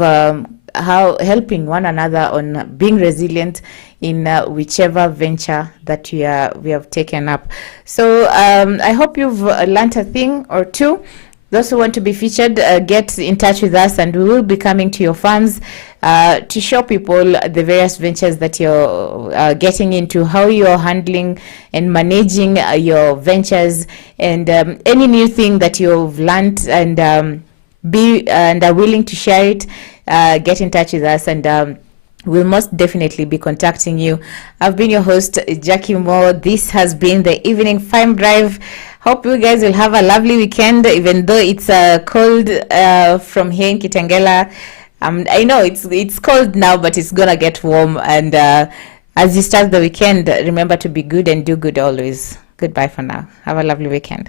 how helping one another on being resilient in whichever venture that we have taken up. So I hope you've learned a thing or two. Those who want to be featured, get in touch with us, and we will be coming to your farms to show people the various ventures that you're getting into, how you're handling and managing your ventures, and any new thing that you've learned, and are willing to share it. Get in touch with us, and we'll most definitely be contacting you. I've been your host, Jackie Moore. This has been the Evening Farm Drive. Hope you guys will have a lovely weekend, even though it's cold from here in Kitengela. I know it's cold now, but it's gonna get warm. And as you start the weekend, remember to be good and do good always. Goodbye for now. Have a lovely weekend.